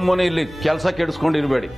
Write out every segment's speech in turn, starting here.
ಸುಮ್ಮನೆ ಇಲ್ಲಿ ಕೆಲಸ ಕೆಡಿಸ್ಕೊಂಡಿರ್ಬೇಡಿ.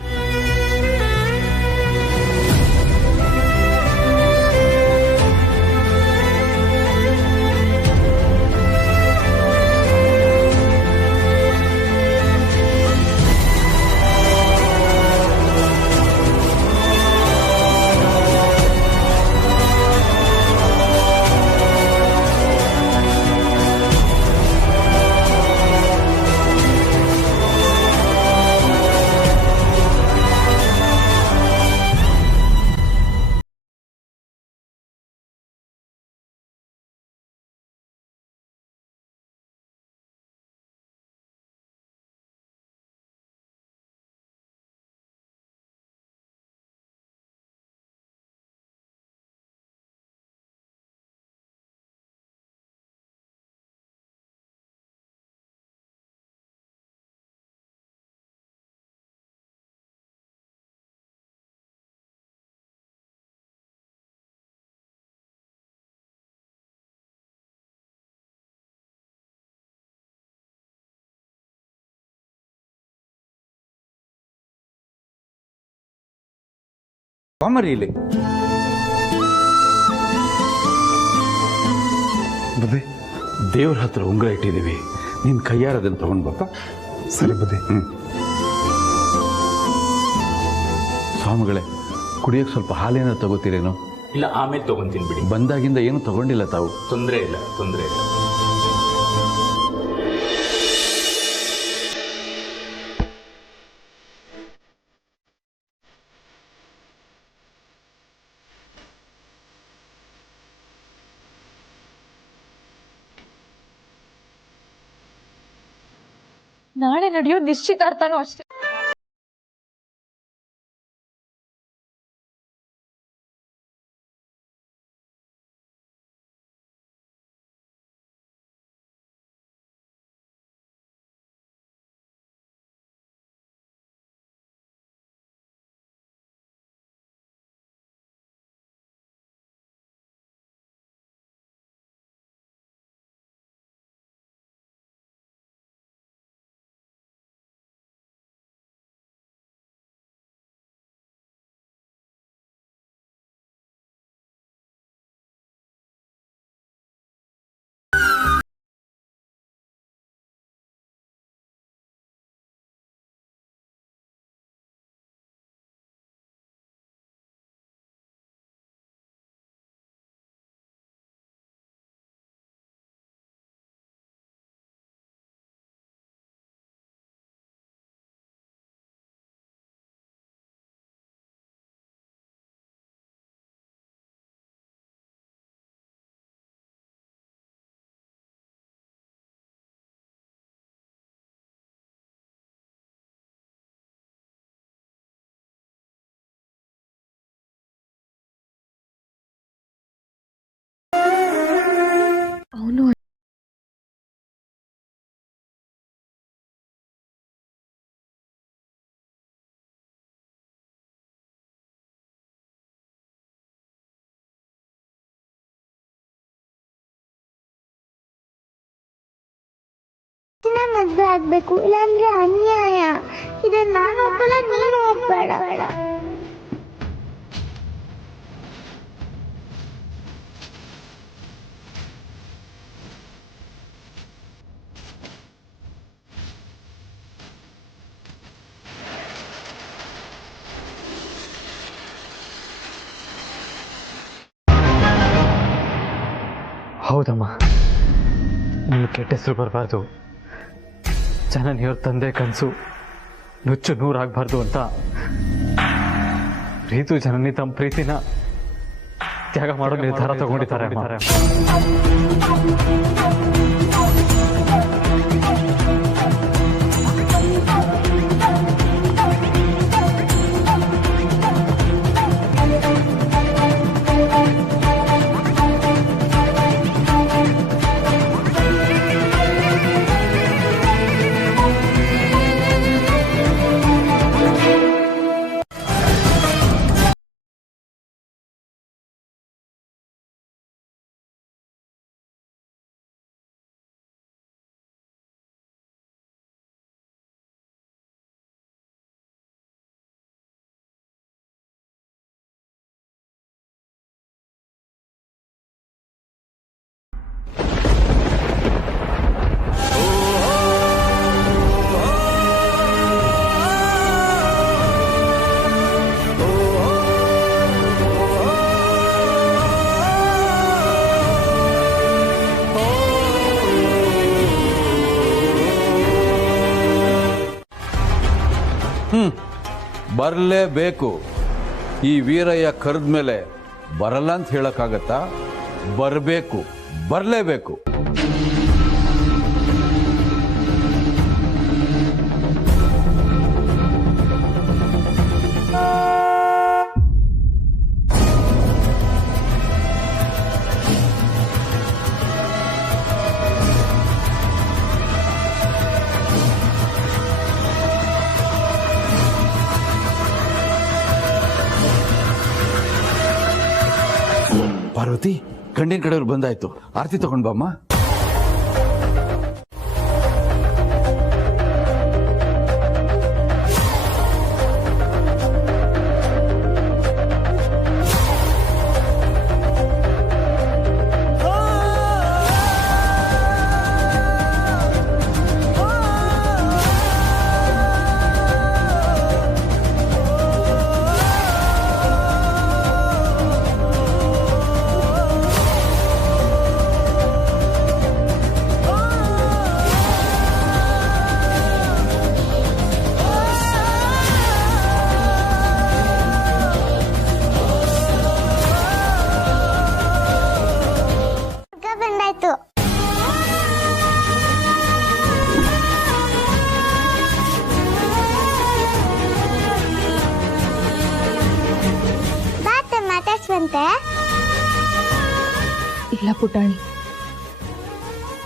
ಬಾಮರಿ ಇಲ್ಲಿ ಬುದ್ಧಿ, ದೇವ್ರ ಹತ್ರ ಉಂಗುರ ಇಟ್ಟಿದ್ದೀವಿ, ನಿನ್ನ ಕೈಯಾರದನ್ನು ತಗೊಂಡು ಬಪ್ಪ. ಸರಿ ಬುದ್ಧಿ. ಸ್ವಾಮಿಗಳೇ, ಕುಡಿಯೋಕೆ ಸ್ವಲ್ಪ ಹಾಲೇನ ತಗೋತೀರೇನೋ? ಇಲ್ಲ, ಆಮೇಲೆ ತಗೊಂತೀನಿ ಬಿಡಿ. ಬಂದಾಗಿಂದ ಏನು ತಗೊಂಡಿಲ್ಲ ತಾವು. ತೊಂದರೆ ಇಲ್ಲ, ತೊಂದರೆ ಇಲ್ಲ. ನಾಳೆ ನಡೆಯೋ ನಿಶ್ಚಿತಾರ್ಥನೂ ಅಷ್ಟೇ. ಅವನು ಮದ್ವೆ ಆಗ್ಬೇಕು, ಇಲ್ಲಾಂದ್ರೆ ಅನ್ಯಾಯ. ಇದನ್ನ ನಾನು ಒಪ್ಪಲ್ಲ, ನೀನು ಒಪ್ಪಬೇಡ. ಹೌದಮ್ಮ, ನಿಮ್ಗೆ ಕೆಟ್ಟ ಹೆಸರು ಬರಬಾರ್ದು. ಜನನಿಯವ್ರ ತಂದೆ ಕನಸು ನುಚ್ಚು ನೂರಾಗಬಾರ್ದು ಅಂತ ಪ್ರೀತು ಜನನಿ ತಮ್ಮ ಪ್ರೀತಿನ ತ್ಯಾಗ ಮಾಡೋ ನಿರ್ಧಾರ ತಗೊಂಡಿದ್ದಾರೆ. ಬರಲೇಬೇಕು. ಈ ವೀರಯ್ಯ ಕರೆದ ಮೇಲೆ ಬರಲ್ಲ ಅಂತ ಹೇಳಕ್ಕಾಗತ್ತಾ? ಬರಬೇಕು, ಬರಲೇಬೇಕು. ಪಾರ್ವತಿ, ಗಂಡಿನ ಕಡೆಯವ್ರು ಬಂದಾಯ್ತು. ಆರತಿ ತಗೊಂಡ್ ಬಾಮ್ಮ. ಬಂದಾಯ್ತು. ಬಾತ ಮಾತಾಡ್ಸ್ವಂತೆ. ಇಲ್ಲ ಪುಟಾಣಿ,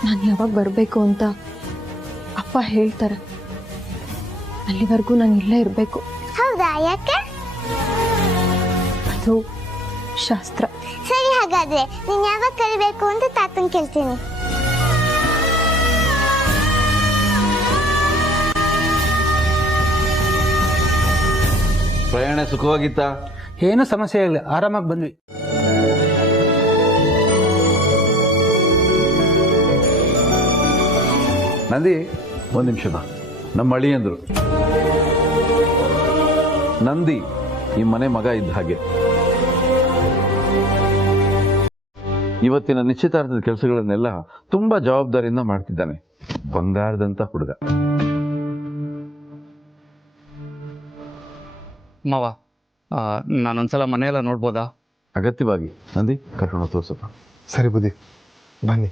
ನಾನು ಯಾವಾಗ ಬರಬೇಕು ಅಂತ ಅಪ್ಪ ಹೇಳ್ತಾರೆ. ಅಲ್ಲಿವರೆಗೂ ನಾನು ಇಲ್ಲೇ ಇರಬೇಕು. ಹೌದಾ? ಯಾಕೆ? ಅದು ಶಾಸ್ತ್ರ. ಸರಿ, ಹಾಗಾದ್ರೆ ನೀನ್ ಯಾವಾಗ ಕರಿಬೇಕು ಅಂತ ತಾತನ್ ಕೇಳ್ತೀನಿ. ಪ್ರಯಾಣ ಸುಖವಾಗಿತ್ತಾ? ಏನೂ ಸಮಸ್ಯೆ ಇಲ್ಲ, ಆರಾಮಾಗಿ ಬಂದ್ವಿ. ನಂದಿ, ಒಂದ್ ನಿಮಿಷ ಬಾ. ನಮ್ಮ ಅಳಿಯಂದ್ರು ನಂದಿ ಈ ಮನೆ ಮಗ ಇದ್ದ ಹಾಗೆ. ಇವತ್ತಿನ ನಿಶ್ಚಿತಾರ್ಥದ ಕೆಲಸಗಳನ್ನೆಲ್ಲ ತುಂಬಾ ಜವಾಬ್ದಾರಿಯಿಂದ ಮಾಡ್ತಿದ್ದಾನೆ. ಬಂಗಾರದಂತ ಹುಡುಗ. ಮಾವ, ನಾನೊಂದ್ಸಲ ಮನೆಯೆಲ್ಲ ನೋಡ್ಬೋದಾ? ಅಗತ್ಯವಾಗಿ. ನಂದಿ, ಕರ್ಕೊಂಡು ತೋರ್ಸಪ್ಪ. ಸರಿ ಬುದ್ಧಿ, ಬನ್ನಿ.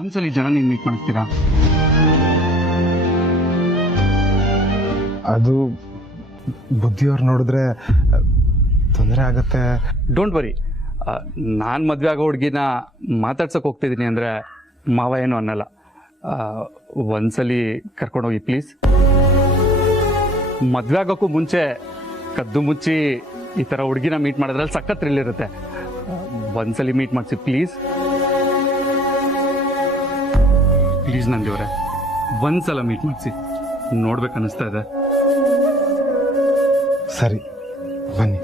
ಒಂದ್ಸಲಿ ಜನ ನೀನು ಮೀಟ್ ಮಾಡ್ತೀರಾ? ಅದು ಬುದ್ಧಿಯವ್ರು ನೋಡಿದ್ರೆ ತೊಂದರೆ ಆಗತ್ತೆ. ಡೋಂಟ್ ವರಿ, ನಾನು ಮದುವೆ ಆಗೋ ಹುಡುಗಿನ ಮಾತಾಡ್ಸೋಕೆ ಹೋಗ್ತಿದ್ದೀನಿ ಅಂದರೆ ಮಾವ ಏನು ಅನ್ನಲ್ಲ. ಒಂದ್ಸಲಿ ಕರ್ಕೊಂಡೋಗಿ ಪ್ಲೀಸ್. ಮದುವೆ ಆಗೋಕ್ಕೂ ಮುಂಚೆ ಕದ್ದು ಮುಚ್ಚಿ ಈ ಥರ ಹುಡುಗಿನ ಮೀಟ್ ಮಾಡೋದ್ರಲ್ಲಿ ಸಖತ್ ಥ್ರಿಲ್ ಇರುತ್ತೆ. ಒಂದ್ಸಲಿ ಮೀಟ್ ಮಾಡಿಸಿ ಪ್ಲೀಸ್. ಪ್ಲೀಸ್ ನಂದಿವ್ರೆ, ಒಂದ್ಸಲ ಮೀಟ್ ಮಾಡಿಸಿ, ನೋಡ್ಬೇಕನ್ನಿಸ್ತಾ ಇದೆ. ಸರಿ, ಬನ್ನಿ.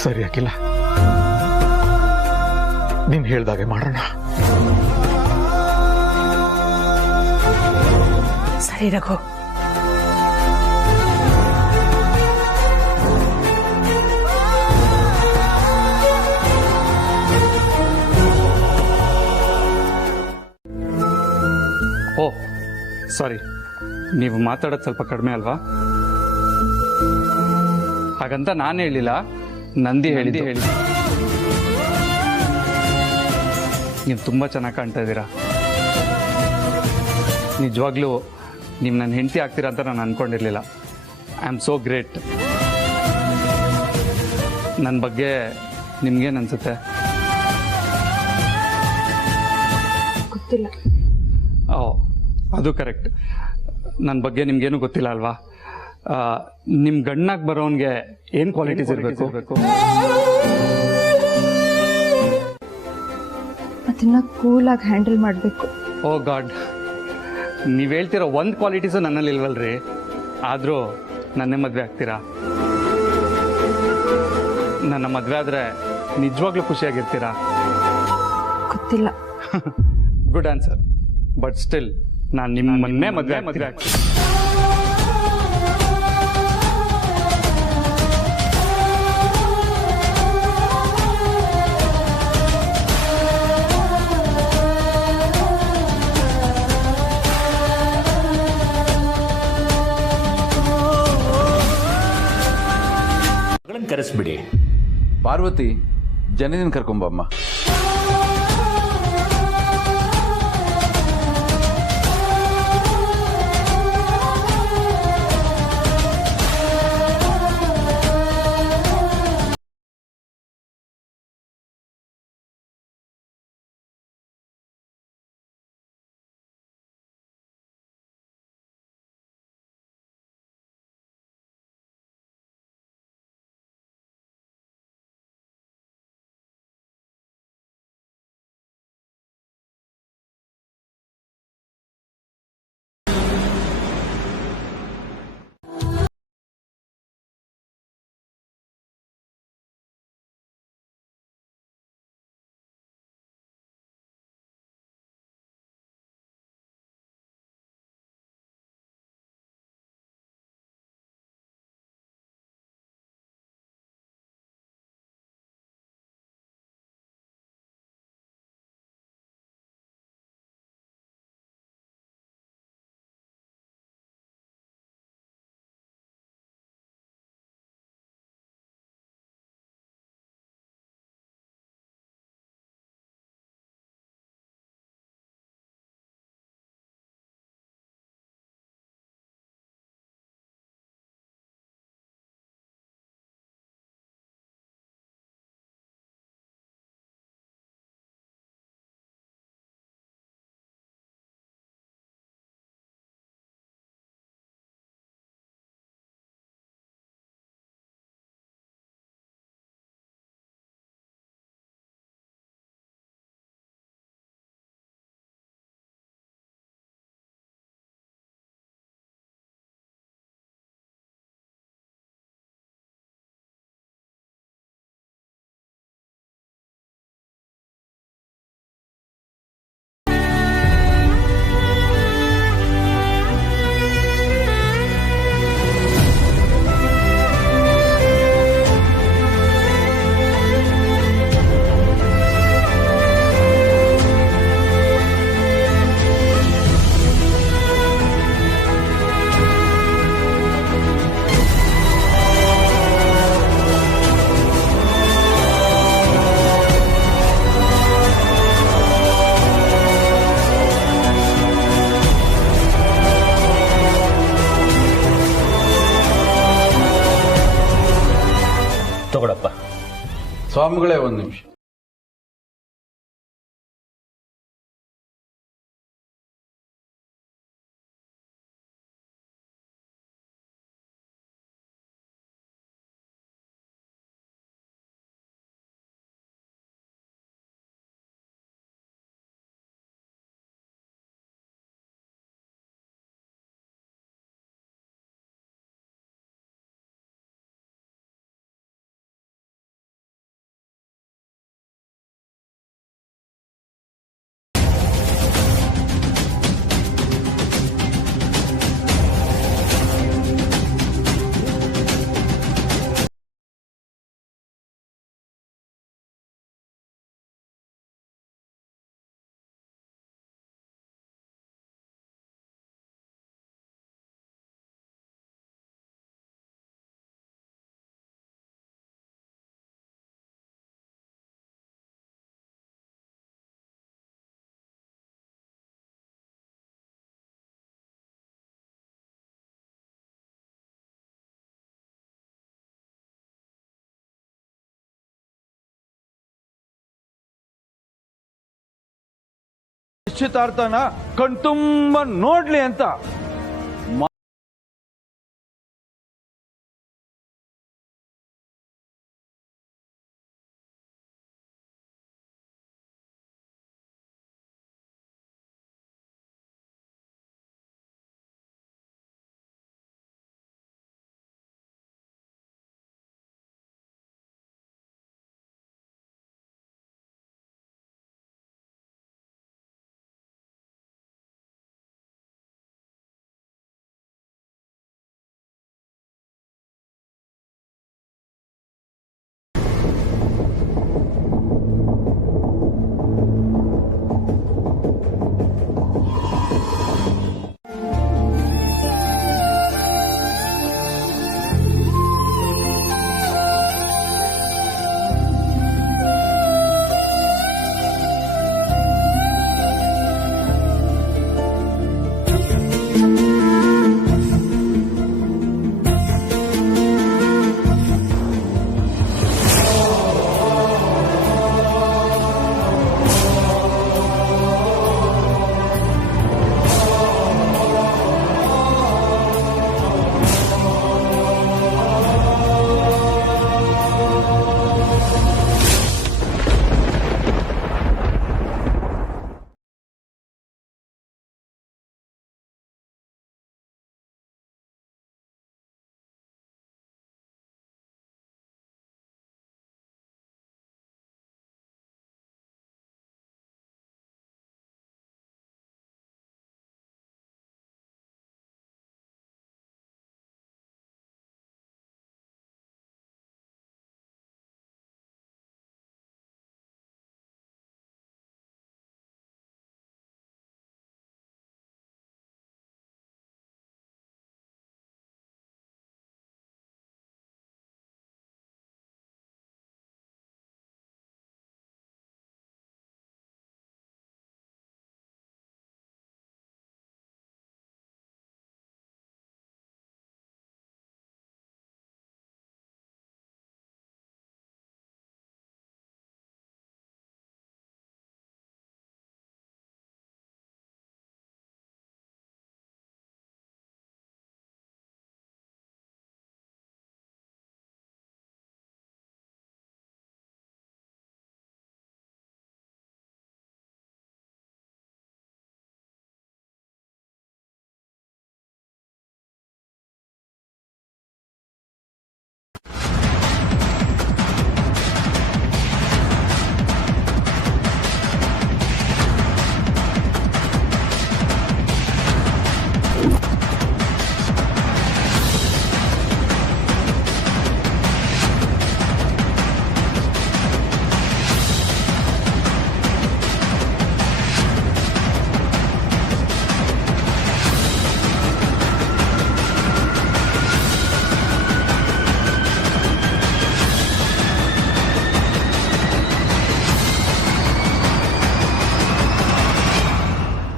ಸರಿ ಅಖಿಲ, ನೀನು ಹೇಳ್ದಾಗೆ ಮಾಡೋಣ. ಸರಿ ರಘು. ಓ ಸಾರಿ, ನೀವು ಮಾತಾಡೋದು ಸ್ವಲ್ಪ ಕಡಿಮೆ ಅಲ್ವಾ? ಹಾಗಂತ ನಾನು ಹೇಳಿಲ್ಲ, ನಂದಿ ಹೇಳಿ ನೀವು ತುಂಬ ಚೆನ್ನಾಗಿ ಕಾಣ್ತಾ ಇದ್ದೀರಾ. ನಿಜವಾಗ್ಲೂ ನೀವು ನನ್ನ ಹೆಂಡತಿ ಆಗ್ತೀರಾ ಅಂತ ನಾನು ಅಂದ್ಕೊಂಡಿರಲಿಲ್ಲ. I am so great. ನನ್ನ ಬಗ್ಗೆ ನಿಮ್ಗೇನು ಅನಿಸುತ್ತೆ? ಗೊತ್ತಿಲ್ಲ. ಓ, ಅದು ಕರೆಕ್ಟ್. ನನ್ನ ಬಗ್ಗೆ ನಿಮ್ಗೇನು ಗೊತ್ತಿಲ್ಲ ಅಲ್ವಾ? ನಿಮ್ಮ ಗಂಡನಾಗಿ ಬರೋನ್ಗೆ ಏನು ಕ್ವಾಲಿಟೀಸ್ ಇರಬೇಕು? ಅದನ್ನ ಕೂಲಾಗಿ ಹ್ಯಾಂಡಲ್ ಮಾಡಬೇಕು. ಓ ಗಾಡ್, ನೀವು ಹೇಳ್ತಿರೋ ಒಂದು ಕ್ವಾಲಿಟೀಸು ನನ್ನಲ್ಲಿ ಇಲ್ವಲ್ರಿ. ಆದರೂ ನನ್ನೇ ಮದುವೆ ಆಗ್ತೀರಾ? ನನ್ನ ಮದುವೆ ಆದರೆ ನಿಜವಾಗ್ಲೂ ಖುಷಿಯಾಗಿರ್ತೀರಾ? ಗೊತ್ತಿಲ್ಲ. Good answer. ಬಟ್ ಸ್ಟಿಲ್ ನಾನು ನಿಮ್ಮನ್ನೇ ಮದುವೆ ಆಗ್ತೀನಿ. ಮಗಳನ್ನ ಕರೆಸ್ಬಿಡಿ. ಪಾರ್ವತಿ, ಜನನಿನ ಕರ್ಕೊಂಬಮ್ಮ. ತಗೊಳಪ್ಪ. ಸ್ವಾಮಿಗಳೇ, ಒಂದು ನಿಮಿಷ. ನಿಶ್ಚಿತಾರ್ಥನ ಕಣ್ತುಂಬ ನೋಡ್ಲಿ ಅಂತ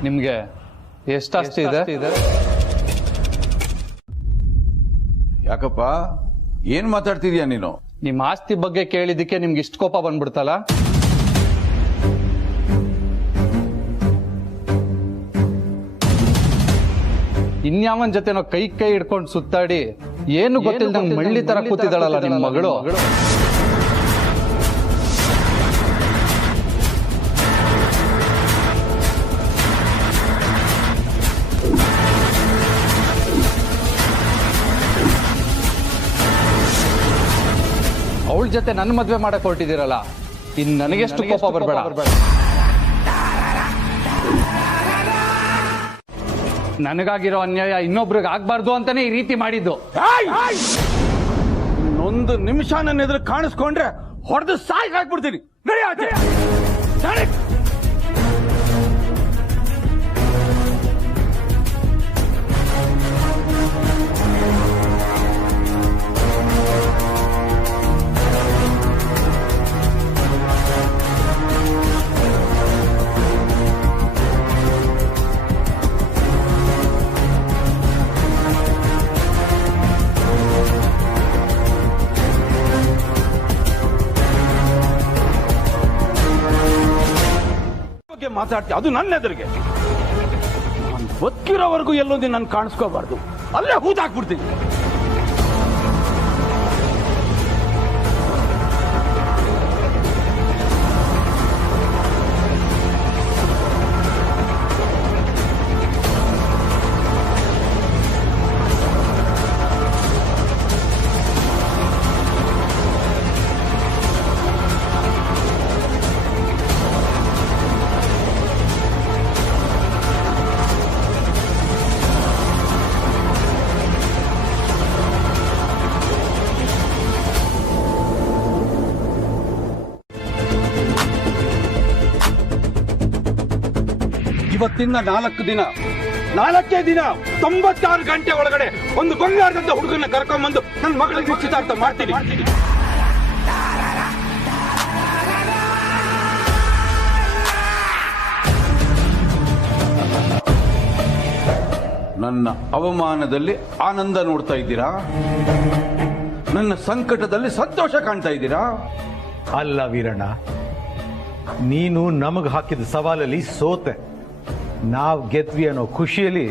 ನಿಮ್ಗೆ ಎಷ್ಟು ಆಸ್ತಿ ಇದೆ? ಯಾಕಪ್ಪ ಏನ್ ಮಾತಾಡ್ತಿದ್ಯಾ ನೀನು? ನಿಮ್ಮ ಆಸ್ತಿ ಬಗ್ಗೆ ಕೇಳಿದ್ದಕ್ಕೆ ನಿಮ್ಗೆ ಇಷ್ಟು ಕೋಪ ಬಂದ್ಬಿಡ್ತಲ್ಲ? ಇನ್ಯಾವನ್ ಜೊತೆನೋ ಕೈ ಹಿಡ್ಕೊಂಡು ಸುತ್ತಾಡಿ ಏನು ಗೊತ್ತಿಲ್ಲ ಮಳ್ಳಿ ತರ ಕೂತಿದ್ದಾಳಲ್ಲ ನಿಮ್ಮ ಮಗಳು. ಅವಳ ಜೊತೆ ನನ್ನ ಮದ್ವೆ ಮಾಡಕ್ ಹೊರಟಿದ್ದೀರಲ್ಲ, ಇನ್ ನನಗೆಷ್ಟು ಕೋಪ ಬರಬೇಡ. ನನಗಾಗಿರೋ ಅನ್ಯಾಯ ಇನ್ನೊಬ್ರಿಗೆ ಆಗ್ಬಾರ್ದು ಅಂತಾನೆ ಈ ರೀತಿ ಮಾಡಿದ್ದು. ಇನ್ನೊಂದು ನಿಮಿಷ ನನ್ನ ಎದುರು ಕಾಣಿಸ್ಕೊಂಡ್ರೆ ಹೊಡೆದು ಸಾಯಿ ಹಾಕ್ಬಿಡ್ತೀನಿ. ನಡಿ ಆಚೆ. ನಡಿ. ಹಾಗೆ ಮಾತಾಡ್ತೀಯ, ಅದು ನನ್ನ ಎದುರಿಗೆ. ನಾನು ಬದುಕಿರೋವರೆಗೂ ಎಲ್ಲೊಂದು ನಾನು ಕಾಣಿಸ್ಕೋಬಾರ್ದು, ಅಲ್ಲೇ ಹೂತಾಕ್ಬಿಡ್ತೀನಿ. ಇವತ್ತಿಂದ 4 ದಿನ 96 ಗಂಟೆ ಒಳಗಡೆ ಒಂದು ಬಂಗಾರದಂತ ಹುಡುಗನ ಕರ್ಕೊಂಡ್ಬಂದು ನನ್ನ ಮಗಳಿಗೆ ನಿಶ್ಚಿತಾರ್ಥ ಮಾಡ್ತೀನಿ. ನನ್ನ ಅವಮಾನದಲ್ಲಿ ಆನಂದ ನೋಡ್ತಾ ಇದ್ದೀರಾ? ನನ್ನ ಸಂಕಟದಲ್ಲಿ ಸಂತೋಷ ಕಾಣ್ತಾ ಇದ್ದೀರಾ? ಅಲ್ಲ ವೀರಣ್ಣ, ನೀನು ನಮಗ್ ಹಾಕಿದ ಸವಾಲಲ್ಲಿ ಸೋತೆ, ನಾವ್ ಗೆದ್ವಿ ಅನ್ನೋ ಖುಷಿಯಲ್ಲಿ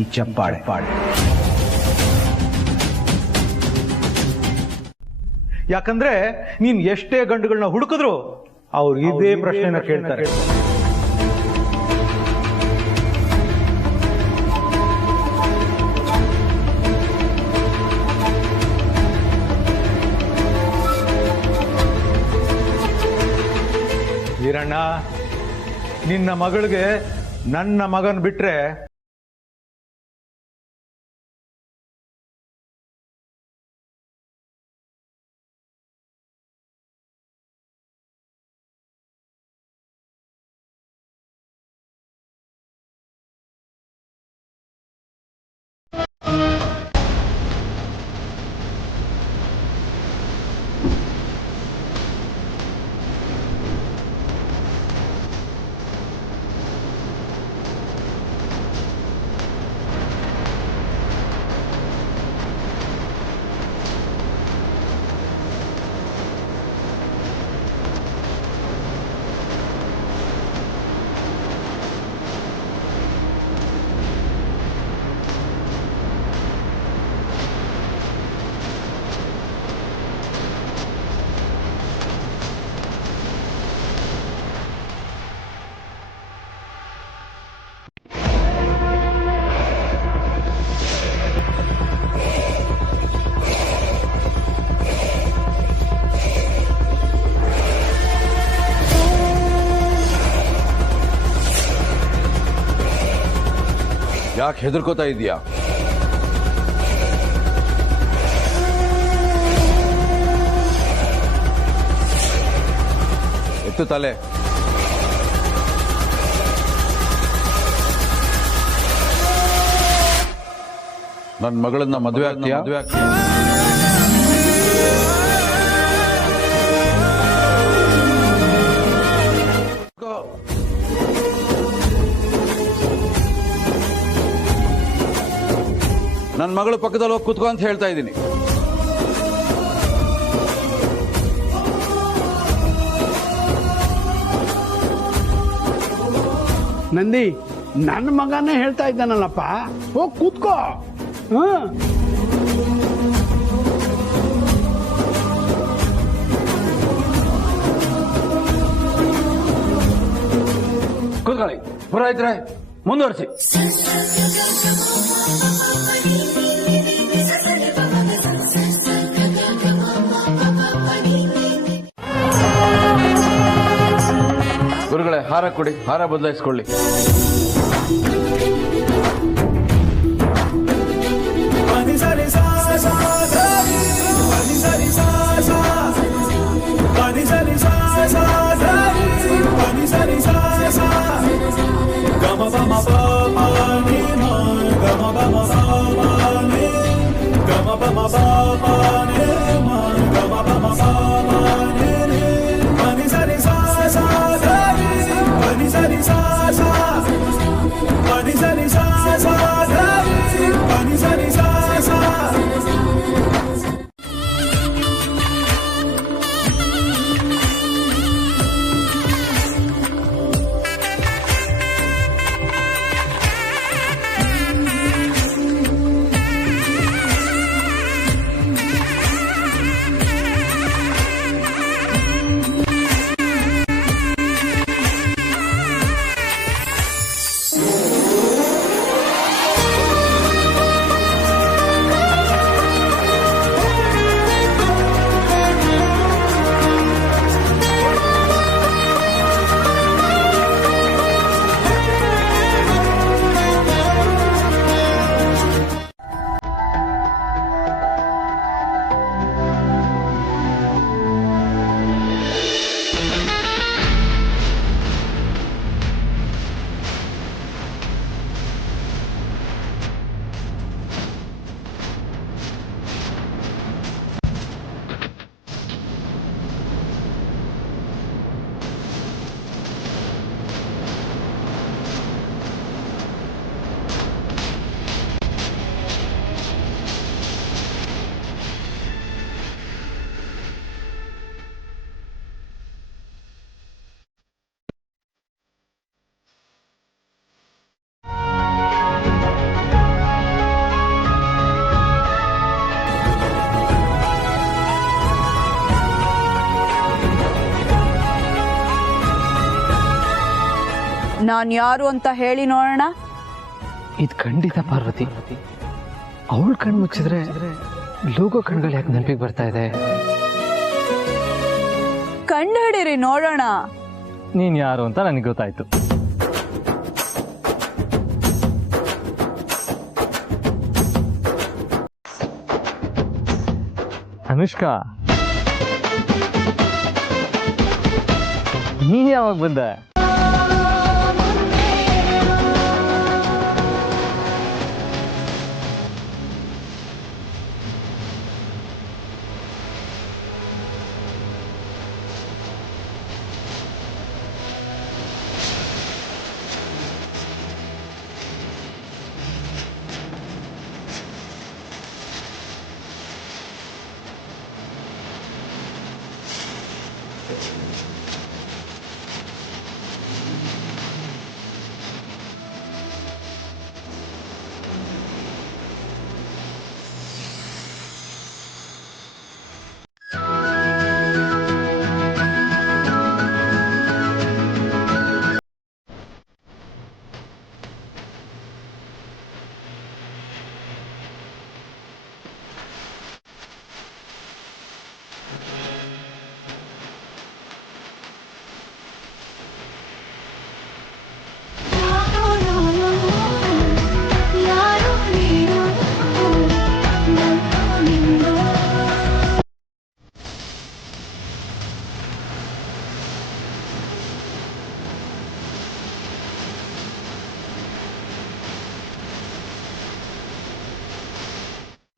ಈ ಚಪ್ಪಾಳೆ ಪಾಡೆ. ಯಾಕಂದ್ರೆ ನೀನ್ ಎಷ್ಟೇ ಗಂಡುಗಳನ್ನ ಹುಡುಕಿದ್ರು ಅವ್ರು ಇದೇ ಪ್ರಶ್ನೆನ ಕೇಳ್ತಾರೆ. ವೀರಣ್ಣ, ನಿನ್ನ ಮಗಳಿಗೆ ನನ್ನ ಮಗನ್ ಬಿಟ್ರೆ ಯಾಕೆ ಹೆದರ್ಕೋತಾ ಇದೀಯಾ? ಎತ್ತು ತಲೆ. ನನ್ನ ಮಗಳನ್ನ ಮದುವೆ ಆಗ್ತೀಯಾ? ನನ್ನ ಮಗಳು ಪಕ್ಕದಲ್ಲಿ ಹೋಗಿ ಕುತ್ಕೊ ಅಂತ ಹೇಳ್ತಾ ಇದ್ದೀನಿ. ನಂದಿ, ನನ್ನ ಮಗನೇ ಹೇಳ್ತಾ ಇದ್ದಾನಲ್ಲಪ್ಪ, ಹೋಗಿ ಕೂತ್ಕೋ. ಕೂತ್ಕೊಳ್ಳಿ, ಪುರೋಹಿತರೆ ಮುಂದುವರಿಸಿ. ಗುರುಗಳೇ, ಹಾರ ಕೊಡಿ, ಹಾರ ಬದಲಾಯಿಸ್ಕೊಳ್ಳಿ. ನಾನು ಯಾರು ಅಂತ ಹೇಳಿ ನೋಡೋಣ. ಇದು ಖಂಡಿತ ಪಾರ್ವತಿ. ಅವಳು ಕಣ್ಣು ಮುಚ್ಚಿದ್ರೆ ಲೋಗೋ ಕಣ್ಗಳು ಯಾಕೆ ನೆನಪಿಗೆ ಬರ್ತಾ ಇದೆ? ಕಂಡು ಹಿಡೀರಿ ನೋಡೋಣ. ನೀನ್ ಯಾರು ಅಂತ ನನಗೆ ಗೊತ್ತಾಯ್ತು. ಅನುಷ್ಕಾ, ನೀನ್ ಯಾವಾಗ ಬಂದೆ?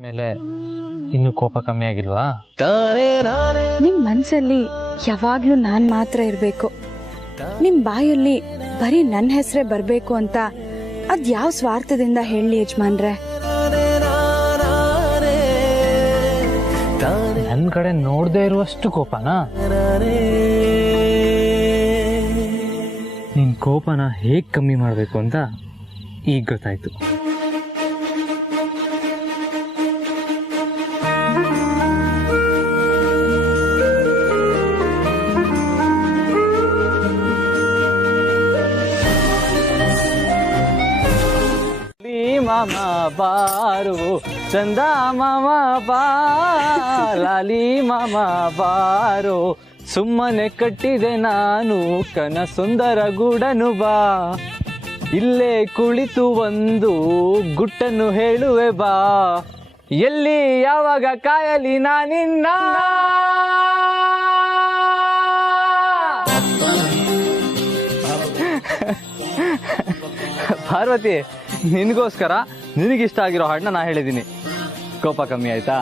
ಮೇಲೆ ಇನ್ನು ಕೋಪ ಕಮ್ಮಿ ಆಗಿಲ್ವಾ? ನಿಮ್ ಮನ್ಸಲ್ಲಿ ಯಾವಾಗ್ಲೂ ನಾನ್ ಮಾತ್ರ ಇರ್ಬೇಕು, ನಿಮ್ ಬಾಯಲ್ಲಿ ಬರೀ ನನ್ನ ಹೆಸರೇ ಬರ್ಬೇಕು ಅಂತ ಅದ್ ಯಾವ ಸ್ವಾರ್ಥದಿಂದ ಹೇಳಿ ಯಜಮಾನ್ರೆ? ನನ್ ಕಡೆ ನೋಡದೆ ಇರುವಷ್ಟು ಕೋಪನಾ? ನಿನ್ ಕೋಪನ ಹೇಗ್ ಕಮ್ಮಿ ಮಾಡ್ಬೇಕು ಅಂತ ಈಗ ಗೊತ್ತಾಯ್ತು. ಮಾಮ ಬಾರು ಚಂದ ಮಾಮ ಬಾಲಿ ಮಾಮ ಬಾರು, ಸುಮ್ಮನೆ ಕಟ್ಟಿದೆ ನಾನು ಕನಸುಂದರ ಗೂಡನು ಬಾ, ಇಲ್ಲೇ ಕುಳಿತು ಒಂದು ಗುಟ್ಟನ್ನು ಹೇಳುವೆ ಬಾ, ಎಲ್ಲಿ ಯಾವಾಗ ಕಾಯಲಿ ನಾನಿನ್ನ. ಪಾರ್ವತಿ, ನಿನಗೋಸ್ಕರ ನಿನಗಿಷ್ಟ ಆಗಿರೋ ಹಾಡನ್ನ ನಾ ಹೇಳಿದ್ದೀನಿ. ಕೋಪ ಕಮ್ಮಿ ಆಯ್ತಾ?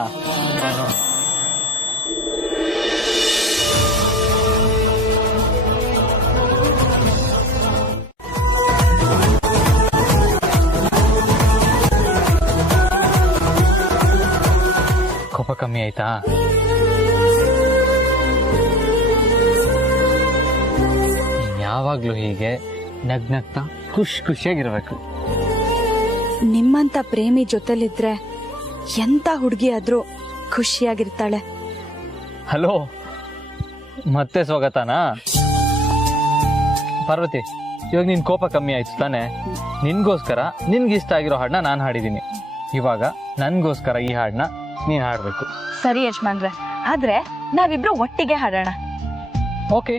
ಕೋಪ ಕಮ್ಮಿ ಆಯ್ತಾ? ಯಾವಾಗ್ಲೂ ಹೀಗೆ ನಗ್ನಗ್ತಾ ಖುಷಿಯಾಗಿರ್ಬೇಕು. ನಿಮ್ಮಂತ ಪ್ರೇಮಿ ಜೊತೆಲಿದ್ರೆ ಎಂತ ಹುಡುಗಿ ಆದ್ರೂ ಖುಷಿಯಾಗಿರ್ತಾಳೆ. ಹಲೋ, ಮತ್ತೆ ಸ್ವಾಗತನಾ? ಪಾರ್ವತಿ, ಇವಾಗ ನಿನ್ ಕೋಪ ಕಮ್ಮಿ ಆಯ್ತು ತಾನೆ? ನಿನ್ಗೋಸ್ಕರ ನಿನ್ಗಿಷ್ಟ ಆಗಿರೋ ಹಾಡನ್ನ ನಾನು ಹಾಡಿದ್ದೀನಿ. ಇವಾಗ ನನ್ಗೋಸ್ಕರ ಈ ಹಾಡನ್ನ ನೀನ್ ಹಾಡ್ಬೇಕು. ಸರಿ ಯಜಮಾನ್ರೆ, ಆದ್ರೆ ನಾವಿಬ್ರು ಒಟ್ಟಿಗೆ ಹಾಡೋಣ. ಓಕೆ.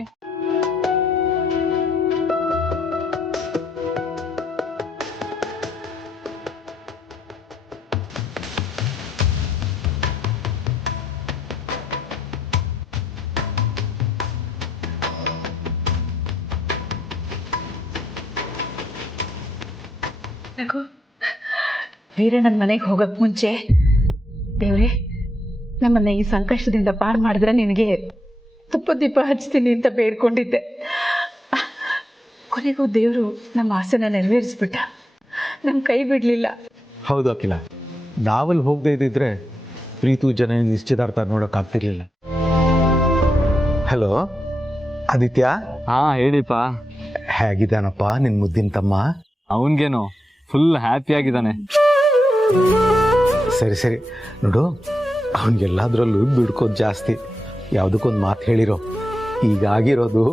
ವೀರಣ್ಣನ ಮನೆಗೆ ಹೋಗಕ್ ಮುಂಚೆ ದೇವ್ರೆ ನಮ್ಮನ್ನ ಈ ಸಂಕಷ್ಟದಿಂದ ಪಾರು ಮಾಡಿದ್ರೆ ನಿನಗೆ ತುಪ್ಪ ದೀಪ ಹಚ್ತೀನಿ ಅಂತ ಬೇಡ್ಕೊಂಡಿದ್ದೆ. ಕೊನೆಗೂ ದೇವರು ನಮ್ಮ ಆಸೆನ ನೆರವೇರಿಸ್ಬಿಟ್ಟ, ನಮ್ಮ ಕೈ ಬಿಡ್ಲಿಲ್ಲ. ಹೌದು ಅಖಿಲ, ನಾವಲ್ಲಿ ಹೋಗದೆ ಇದ್ದಿದ್ರೆ ಪ್ರೀತು ಜನ ನಿಶ್ಚಿತಾರ್ಥ ನೋಡೋಕ್ಕಾಗ್ತಿರ್ಲಿಲ್ಲ. ಹಲೋ ಆದಿತ್ಯ. ಹಾ ಹೇಳಿಪ್ಪ. ಹೇಗಿದ್ದಾನಪ್ಪ ನಿನ್ ಮುದ್ದಿನ ತಮ್ಮ? ಅವನ್ಗೇನು ಫುಲ್ ಹ್ಯಾಪಿ ಆಗಿದ್ದಾನೆ. ಸರಿ ಸರಿ ನೋಡು, ಅವನಿಗೆಲ್ಲದ್ರಲ್ಲೂ ದುಡ್ಕೋದು ಜಾಸ್ತಿ. ಯಾವುದಕ್ಕೊಂದು ಮಾತು ಹೇಳಿರೋ, ಈಗಾಗಿರೋದು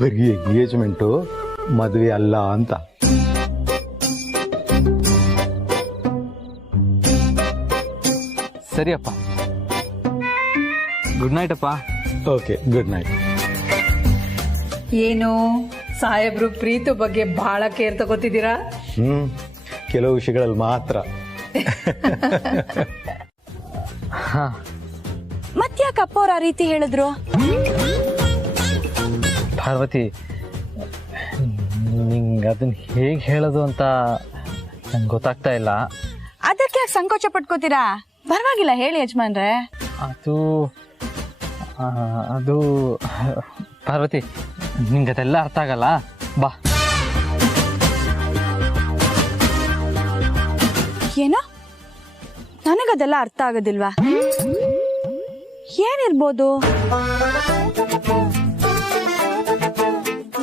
ಬರೀ ಎಂಗೇಜ್ಮೆಂಟು, ಮದುವೆ ಅಲ್ಲ ಅಂತ. ಸರಿಯಪ್ಪ, ಗುಡ್ ನೈಟ್ ಅಪ್ಪ. Okay, good night. ಏನು ಸಾಹೇಬ್ರು ಪ್ರೀತು ಬಗ್ಗೆ ಬಹಳ ಕೇರ್ ತಗೋತಿದ್ದೀರಾ? ಕೆಲವು ವಿಷಯಗಳಲ್ಲಿ ಮಾತ್ರ. ಮತ್ತ್ಯಾಕೆ ಅಪ್ಪ ಅವ್ರು ಆ ರೀತಿ ಹೇಳಿದ್ರು? ಪಾರ್ವತಿ, ನಿಂಗೆ ಅದನ್ನ ಹೇಗೆ ಹೇಳೋದು ಅಂತ ನಂಗೆ ಗೊತ್ತಾಗ್ತಾ ಇಲ್ಲ. ಅದಕ್ಕೆ ಯಾಕೆ ಸಂಕೋಚ ಪಟ್ಕೋತೀರಾ? ಪರವಾಗಿಲ್ಲ, ಹೇಳಿ ಯಜಮಾನ್ರೆ. ಅದು ಪಾರ್ವತಿ, ನಿಂಗೆ ಅದೆಲ್ಲ ಅರ್ಥ ಆಗಲ್ಲ. ಬಾ. ಏನೋ ನನಗದೆಲ್ಲ ಅರ್ಥ ಆಗೋದಿಲ್ವಾ? ಏನಿರ್ಬೋದು?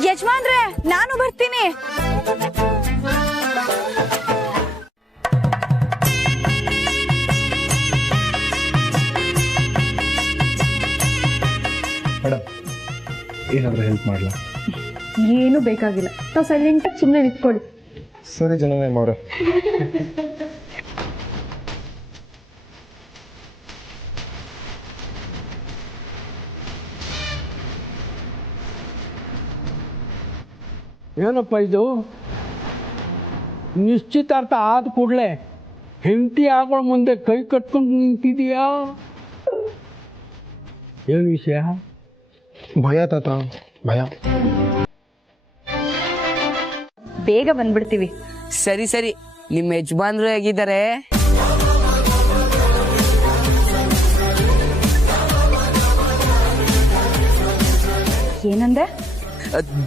ಯಜಮಾನ್ರೆ, ನಾನು ಬರ್ತೀನಿ. ಮೇಡಮ್, ಏನಾದರೂ ಹೆಲ್ಪ್ ಮಾಡಲ? ಏನು ಬೇಕಾಗಿಲ್ಲ, ನಾವು ಸೈಲೆಂಟಾಗಿ ಸುಮ್ಮನೆ ನಿಂತ್ಕೊಳ್ಳಿ. ಸರಿ ಜನನೇ ಮೌರ. ಏನಪ್ಪ ಇದು? ನಿಶ್ಚಿತಾರ್ಥ ಆದ ಕೂಡಲೇ ಹೆಂಡತಿ ಆಗಳ ಮುಂದೆ ಕೈ ಕಟ್ಕೊಂಡು ನಿಂತಿದೀಯಾ? ಏನು ವಿಷಯ? ಭಯ ತಾತ, ಭಯ. ಬೇಗ ಬಂದ್ಬಿಡ್ತೀವಿ. ಸರಿ ಸರಿ, ನಿಮ್ಮ ಯಜಮಾನ್ರು ಹೇಗಿದ್ದಾರೆ? ಏನಂದೆ?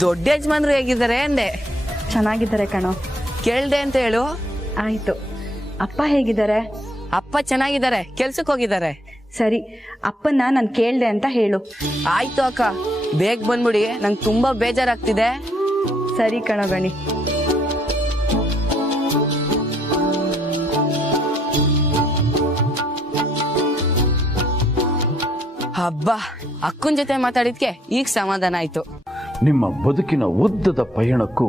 ದೊಡ್ಡ ಯಜಮಾನ್ರು ಹೇಗಿದ್ದಾರೆ ಅಂದೆ. ಚೆನ್ನಾಗಿದ್ದಾರೆ ಕಣೋ. ಕೇಳ್ದೆ ಅಂತ ಹೇಳು. ಆಯ್ತು. ಅಪ್ಪ ಹೇಗಿದ್ದಾರೆ? ಅಪ್ಪ ಚೆನ್ನಾಗಿದ್ದಾರೆ, ಕೆಲ್ಸಕ್ಕೆ ಹೋಗಿದ್ದಾರೆ. ಸರಿ, ಅಪ್ಪನ ನಾನು ಕೇಳ್ದೆ ಅಂತ ಹೇಳು. ಆಯ್ತು ಅಕ್ಕ, ಬೇಗ ಬಂದ್ಬಿಡಿ, ನಂಗೆ ತುಂಬಾ ಬೇಜಾರಾಗ್ತಿದೆ. ಸರಿ ಕಣೋ ಗಣಿ. ಹಬ್ಬ, ಅಕ್ಕನ ಜೊತೆ ಮಾತಾಡಿದ್ಕೆ ಈಗ ಸಮಾಧಾನ ಆಯ್ತು. ನಿಮ್ಮ ಬದುಕಿನ ಉದ್ದದ ಪಯಣಕ್ಕೂ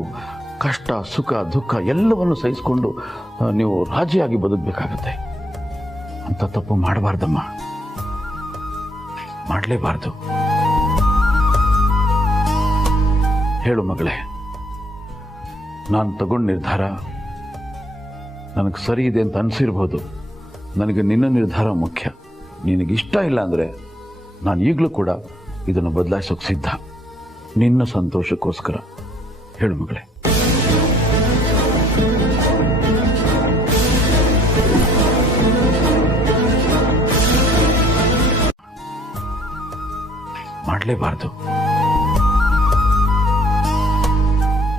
ಕಷ್ಟ, ಸುಖ, ದುಃಖ ಎಲ್ಲವನ್ನು ಸಹಿಸಿಕೊಂಡು ನೀವು ರಾಜಿಯಾಗಿ ಬದುಕಬೇಕಾಗತ್ತೆ. ಅಂತ ತಪ್ಪು ಮಾಡಬಾರ್ದಮ್ಮ, ಮಾಡಲೇಬಾರ್ದು. ಹೇಳು ಮಗಳೇ, ನಾನು ತಗೊಂಡ ನಿರ್ಧಾರ ನನಗೆ ಸರಿ ಇದೆ ಅಂತ ಅನಿಸಿರ್ಬೋದು. ನನಗೆ ನಿನ್ನ ನಿರ್ಧಾರ ಮುಖ್ಯ. ನಿನಗಿಷ್ಟ ಇಲ್ಲ ಅಂದರೆ ನಾನು ಈಗಲೂ ಕೂಡ ಇದನ್ನು ಬದಲಾಯಿಸೋಕೆ ಸಿದ್ಧ, ನಿನ್ನ ಸಂತೋಷಕ್ಕೋಸ್ಕರ. ಹೇಳು ಮಗಳೇ. ಮಾಡಲೇಬಾರ್ದು.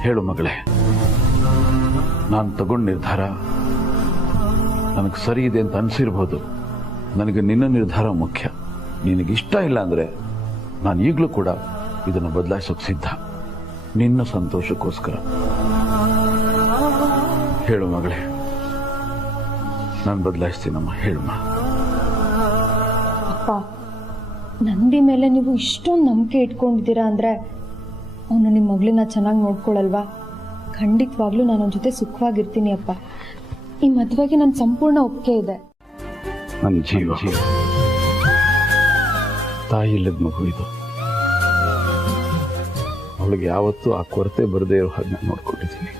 ಹೇಳು ಮಗಳೇ, ನಾನು ತಗೊಂಡ ನಿರ್ಧಾರ ನನಗೆ ಸರಿ ಇದೆ ಅಂತ ಅನಿಸಿರ್ಬೋದು. ನನಗೆ ನಿನ್ನ ನಿರ್ಧಾರ ಮುಖ್ಯ. ನಿನಗಿಷ್ಟ ಇಲ್ಲ ಅಂದರೆ ನಾನು ಈಗಲೂ ಕೂಡ ಇದನ್ನು ಬದಲಾಯಿಸೋಕೆ ಸಿದ್ಧ, ನಿನ್ನ ಸಂತೋಷಕ್ಕೋಸ್ಕರ. ಹೇಳು ಮಗಳೇ, ನಾನು ಬದಲಾಯಿಸ್ತೀನಮ್ಮ. ಹೇಳಮ್ಮ. ಅಪ್ಪ, ನಂದಿ ಮೇಲೆ ನೀವು ಇಷ್ಟೊಂದು ನಂಬಿಕೆ ಇಟ್ಕೊಂಡಿದ್ದೀರಾ ಅಂದರೆ ಅವನು ನಿಮ್ಮ ಮಗಳನ್ನ ಚೆನ್ನಾಗಿ ನೋಡ್ಕೊಳ್ಳಲ್ವಾ? ಖಂಡಿತವಾಗ್ಲೂ ನಾನು ಅವನ ಜೊತೆ ಸುಖವಾಗಿರ್ತೀನಿ ಅಪ್ಪ. ಈ ಮದುವೆಗೆ ನನ್ನ ಸಂಪೂರ್ಣ ಒಪ್ಪಿಗೆ ಇದೆ. ನನ್ನ ಜೀವ, ತಾಯಿ ಇಲ್ಲದ ಮಗು ಇದು. ಅವಳಿಗೆ ಯಾವತ್ತೂ ಆ ಕೊರತೆ ಬರದೇ ಇರೋ ಹಾಗೆ ನಾನು ನೋಡ್ಕೊಂಡಿದ್ದೀನಿ.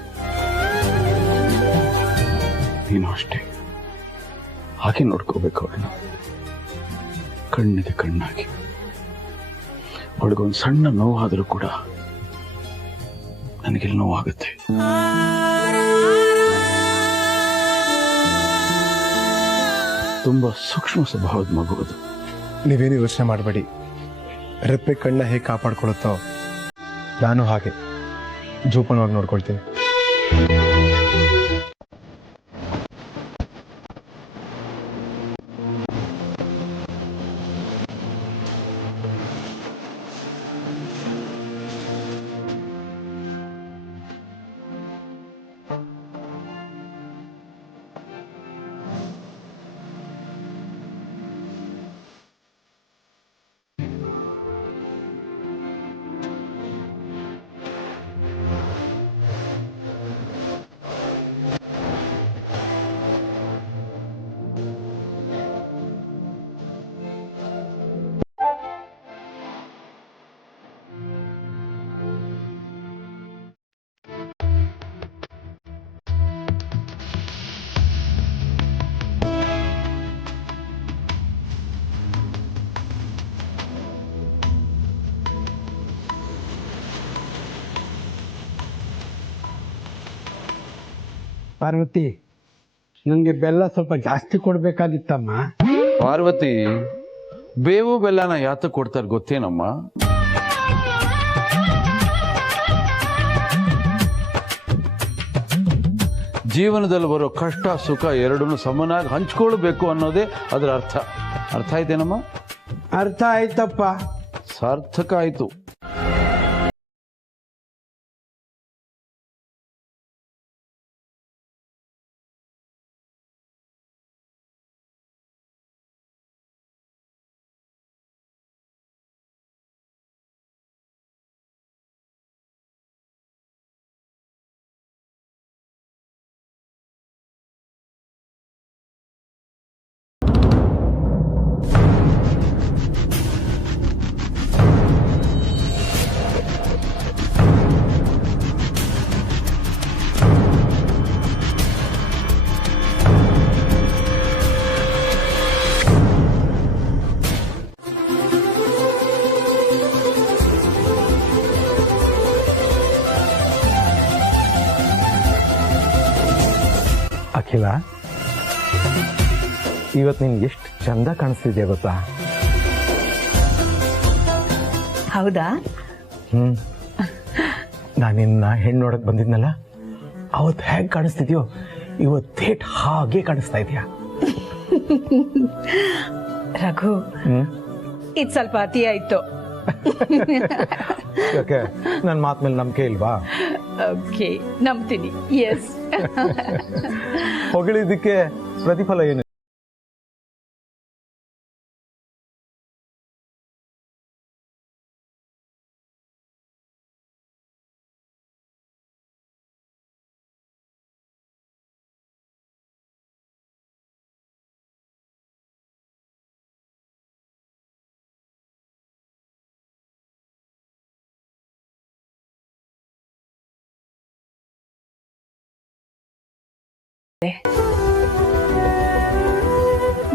ನೀನು ಅಷ್ಟೇ ಹಾಗೆ ನೋಡ್ಕೋಬೇಕು ಅವಳನ್ನ, ಕಣ್ಣಿಗೆ ಕಣ್ಣಾಗಿ. ಅವಳಿಗೊಂದು ಸಣ್ಣ ನೋವಾದರೂ ಕೂಡ ನನಗೆಲ್ಲ ನೋವಾಗುತ್ತೆ. ತುಂಬಾ ಸೂಕ್ಷ್ಮ ಸ್ವಭಾವದ ಮಗು ಅದು. ನೀವೇನು ಯೋಚನೆ ಮಾಡಬೇಡಿ. ರೆಪ್ಪೆ ಕಣ್ಣ ಹೇಗೆ ಕಾಪಾಡ್ಕೊಳುತ್ತೋ ನಾನು ಹಾಗೆ ಜೋಪಾನವಾಗಿ ನೋಡ್ಕೊಳ್ತೀನಿ. ಪಾರ್ವತಿ, ನನಗೆ ಬೆಲ್ಲ ಸ್ವಲ್ಪ ಜಾಸ್ತಿ ಕೊಡ್ಬೇಕಾಗಿತ್ತಮ್ಮ. ಪಾರ್ವತಿ, ಬೇವು ಬೆಲ್ಲನ ಯಾತಕ್ಕೆ ಕೊಡ್ತಾರೆ ಗೊತ್ತೇನಮ್ಮ? ಜೀವನದಲ್ಲಿ ಬರೋ ಕಷ್ಟ ಸುಖ ಎರಡನ್ನೂ ಸಮನಾಗಿ ಹಂಚ್ಕೊಳ್ಬೇಕು ಅನ್ನೋದೇ ಅದರ ಅರ್ಥ. ಅರ್ಥ ಆಯ್ತೇನಮ್ಮ? ಅರ್ಥ ಆಯ್ತಪ್ಪ. ಸಾರ್ಥಕ ಆಯ್ತು. ಅಖಿಲ, ಇವತ್ತು ನೀನು ಎಷ್ಟು ಚಂದ ಕಾಣಿಸ್ತಿದ್ಯಾ ಗೊತ್ತಾ? ಹೌದಾ? ನಾನಿನ್ನ ಹೆಣ್ಣು ನೋಡಕ್ ಬಂದಿದ್ನಲ್ಲ, ಅವತ್ತು ಹೇಗೆ ಕಾಣಿಸ್ತಿದ್ಯೋ ಇವತ್ತು ಥೇಟ್ ಹಾಗೆ ಕಾಣಿಸ್ತಾ ಇದೆಯಾ? ರಘು, ಇದು ಸ್ವಲ್ಪ ಅತಿ ಆಯ್ತು. ಯಾಕೆ, ನನ್ನ ಮಾತು ಮೇಲೆ ನಂಬಿಕೆ ಇಲ್ವಾ? ಓಕೆ, ನಂಬ್ತೀನಿ. ಎಸ್. ಹೊಗಳಿದ್ದಕ್ಕೆ ಪ್ರತಿಫಲ ಏನು?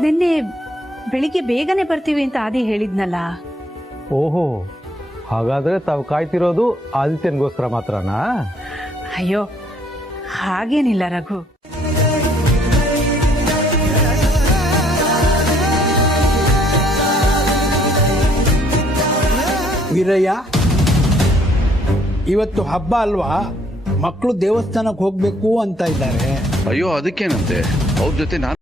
ನಿನ್ನೆ ಬೆಳಿಗ್ಗೆ ಬೇಗನೆ ಬರ್ತೀವಿ ಅಂತ ಆದಿ ಹೇಳಿದ್ನಲ್ಲ. ಓಹೋ, ಹಾಗಾದ್ರೆ ತಾವು ಕಾಯ್ತಿರೋದು ಆದಿತ್ಯನ್ಗೋಸ್ಕರ ಮಾತ್ರನಾ? ಅಯ್ಯೋ, ಹಾಗೇನಿಲ್ಲ ರಘು. ವೀರಯ್ಯ, ಇವತ್ತು ಹಬ್ಬ ಅಲ್ವಾ, ಮಕ್ಕಳು ದೇವಸ್ಥಾನಕ್ಕೆ ಹೋಗ್ಬೇಕು ಅಂತ ಇದ್ದಾರೆ. ಅಯ್ಯೋ, ಅದಕ್ಕೇನಂತೆ, ಅವ್ರ ಜೊತೆ ನಾನು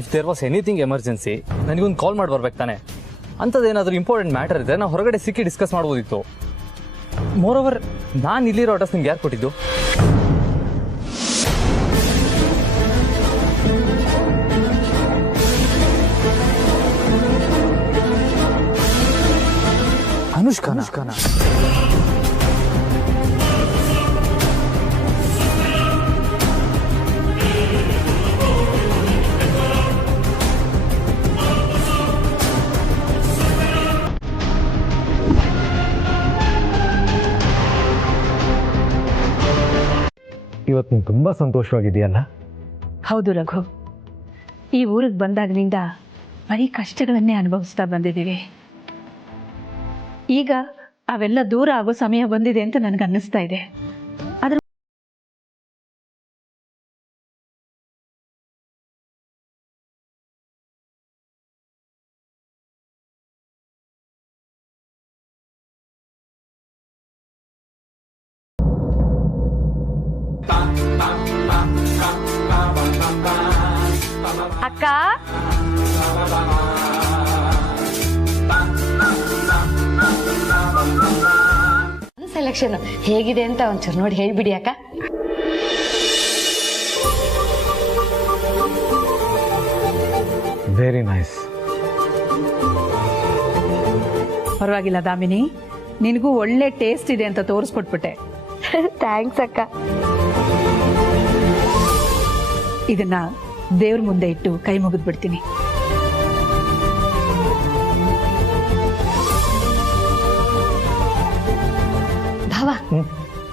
if there was anything emergency ನನಗೊಂದು ಕಾಲ್ ಮಾಡಿ ಬರ್ಬೇಕು ತಾನೆ. ಅಂಥದ್ದೇನಾದರೂ ಇಂಪಾರ್ಟೆಂಟ್ ಮ್ಯಾಟರ್ ಇದ್ದರೆ ನಾವು ಹೊರಗಡೆ ಸಿಕ್ಕಿ ಡಿಸ್ಕಸ್ ಮಾಡ್ಬೋದಿತ್ತು. ಮೋರ್ ಓವರ್, ನಾನು ಇಲ್ಲಿರೋ ಅಡ್ರೆಸ್ ನಿಮ್ಗೆ ಯಾರು ಕೊಟ್ಟಿದ್ದು? ಅನುಷ್ಕಾನ. ಇವತ್ತು ನೀನು ತುಂಬ ಸಂತೋಷವಾಗಿದೆಯಲ್ಲ? ಹೌದು ರಘು, ಈ ಊರಿಗೆ ಬಂದಾಗಿನಿಂದ ಬರೀ ಕಷ್ಟಗಳನ್ನೇ ಅನುಭವಿಸ್ತಾ ಬಂದಿದ್ದೀವಿ. ಈಗ ಅವೆಲ್ಲ ದೂರ ಆಗೋ ಸಮಯ ಬಂದಿದೆ ಅಂತ ನನಗೆ ಅನ್ನಿಸ್ತಾ ಇದೆ. ಅದ್ರ ಅಕ್ಕ, ಸೆಲೆಕ್ಷನ್ ಹೇಗಿದೆ ಅಂತ ಒಂಚೂರು ನೋಡಿ ಹೇಳ್ಬಿಡಿ ಅಕ್ಕ. Very nice. ಪರವಾಗಿಲ್ಲ ದಾಮಿನಿ, ನಿನಗೂ ಒಳ್ಳೆ ಟೇಸ್ಟ್ ಇದೆ ಅಂತ ತೋರಿಸ್ಕೊಟ್ಬಿಟ್ಟೆ. ಥ್ಯಾಂಕ್ಸ್ ಅಕ್ಕ. ಇದನ್ನ ದೇವ್ರ ಮುಂದೆ ಇಟ್ಟು ಕೈ ಮುಗಿದ್ಬಿಡ್ತೀನಿ.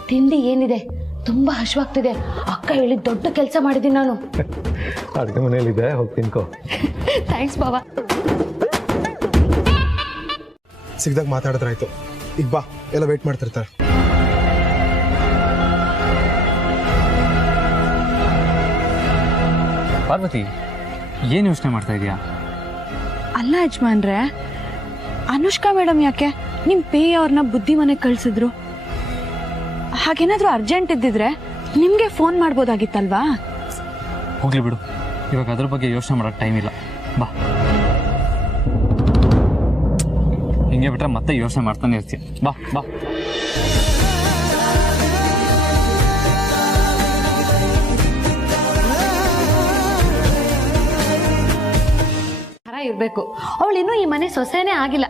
ತಿಂಡಿ ಏನಿದೆ? ತುಂಬಾ ಹಶ್ವಾಗ್ತಿದೆ. ಅಕ್ಕ ಹೇಳಿದ ದೊಡ್ಡ ಕೆಲಸ ಮಾಡಿದ್ದೀನಿ ನಾನು. ಅಡುಗೆ ಮನೇಲಿದೆ, ಹೋಗಿ ತಿನ್ಕೋ. ಥ್ಯಾಂಕ್ಸ್ ಬಾಬಾ. ಸಿಗ್ದಾಗ ಮಾತಾಡಿದ್ರಾಯ್ತು. ಈಗ ಬಾ, ಎಲ್ಲ ವೇಟ್ ಮಾಡ್ತಿರ್ತಾರೆ. ಪಾರ್ವತಿ, ಏನು ಯೋಚನೆ ಮಾಡ್ತಾ ಇದೀಯಾ? ಅಲ್ಲ ಯಜಮಾನ್ರೆ, ಅನುಷ್ಕಾ ಮೇಡಮ್ ಯಾಕೆ ನಿಮ್ ಪೇ ಅವ್ರನ್ನ ಬುದ್ಧಿ ಮನೆಗೆ ಕಳ್ಸಿದ್ರು? ಹಾಗೇನಾದ್ರೂ ಅರ್ಜೆಂಟ್ ಇದ್ದಿದ್ರೆ ನಿಮ್ಗೆ ಫೋನ್ ಮಾಡ್ಬೋದಾಗಿತ್ತಲ್ವಾ? ಹೋಗ್ಲಿ ಬಿಡು, ಇವಾಗ ಅದ್ರ ಬಗ್ಗೆ ಯೋಚನೆ ಮಾಡೋಕೆ ಟೈಮ್ ಇಲ್ಲ. ಬಾ, ಹಿಂಗೆ ಬಿಟ್ರೆ ಮತ್ತೆ ಯೋಚನೆ ಮಾಡ್ತಾನೆ ಇರ್ತೀಯ. ಬಾ ಬಾ. ಇರ್ಬೇಕು. ಅವಳು ಇನ್ನೂ ಈ ಮನೆ ಸೊಸೆನೇ ಆಗಿಲ್ಲ,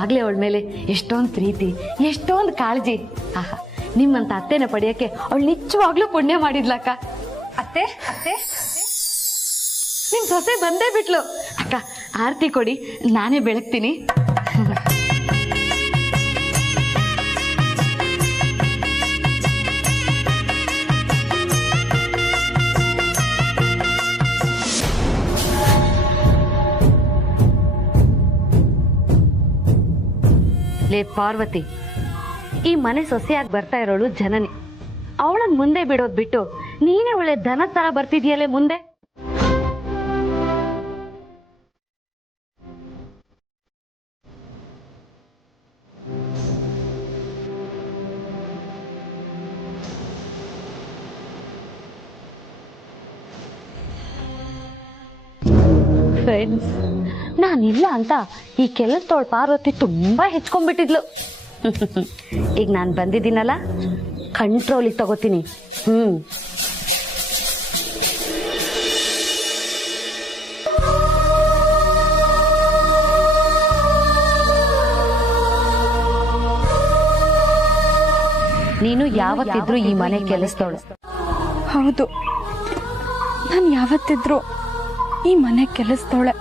ಆಗ್ಲೇ ಅವಳ ಮೇಲೆ ಎಷ್ಟೊಂದು ಪ್ರೀತಿ, ಎಷ್ಟೊಂದು ಕಾಳಜಿ. ಆಹಾ, ನಿಮ್ಮಂತ ಅತ್ತೆನ ಪಡೆಯಕ್ಕೆ ಅವಳು ನಿಜವಾಗ್ಲೂ ಪುಣ್ಯ ಮಾಡಿದ್ಲಕ್ಕ. ಅತ್ತೆ ಅತ್ತೆ ನಿಮ್ ಸೊಸೆ ಬಂದೇ ಬಿಟ್ಲು. ಅಕ್ಕ, ಆರತಿ ಕೊಡಿ, ನಾನೇ ಬೆಳಗ್ತೀನಿ. ಲೇ ಪಾರ್ವತಿ, ಈ ಮನೆ ಸೊಸೆಯಾಗಿ ಬರ್ತಾ ಇರೋಳು ಜನನಿ. ಅವಳನ್ನ ಮುಂದೆ ಬಿಡೋದ್ ಬಿಟ್ಟು ನೀನೇ ಒಳ್ಳೆ ದನ ತರ ಬರ್ತಿದ್ಯಲ್ಲೇ ಮುಂದೆ. ಫ್ರೆಂಡ್ಸ್, ನಾನಿಲ್ಲ ಅಂತ ಈ ಕೆಲಸದವಳು ಪಾರ್ವತಿ ತುಂಬಾ ಹೆಚ್ಕೊಂಡ್ಬಿಟ್ಟಿದ್ಲು. ಈಗ ನಾನು ಬಂದಿದ್ದೀನಲ್ಲ, ಕಂಟ್ರೋಲಿಗೆ ತಗೋತೀನಿ. ನೀನು ಯಾವತ್ತಿದ್ರು ಈ ಮನೆ ಕೆಲಸದವಳು. ಹೌದು, ನಾನು ಯಾವತ್ತಿದ್ರು ಈ ಮನೆ ಕೆಲಸದವಳೆ.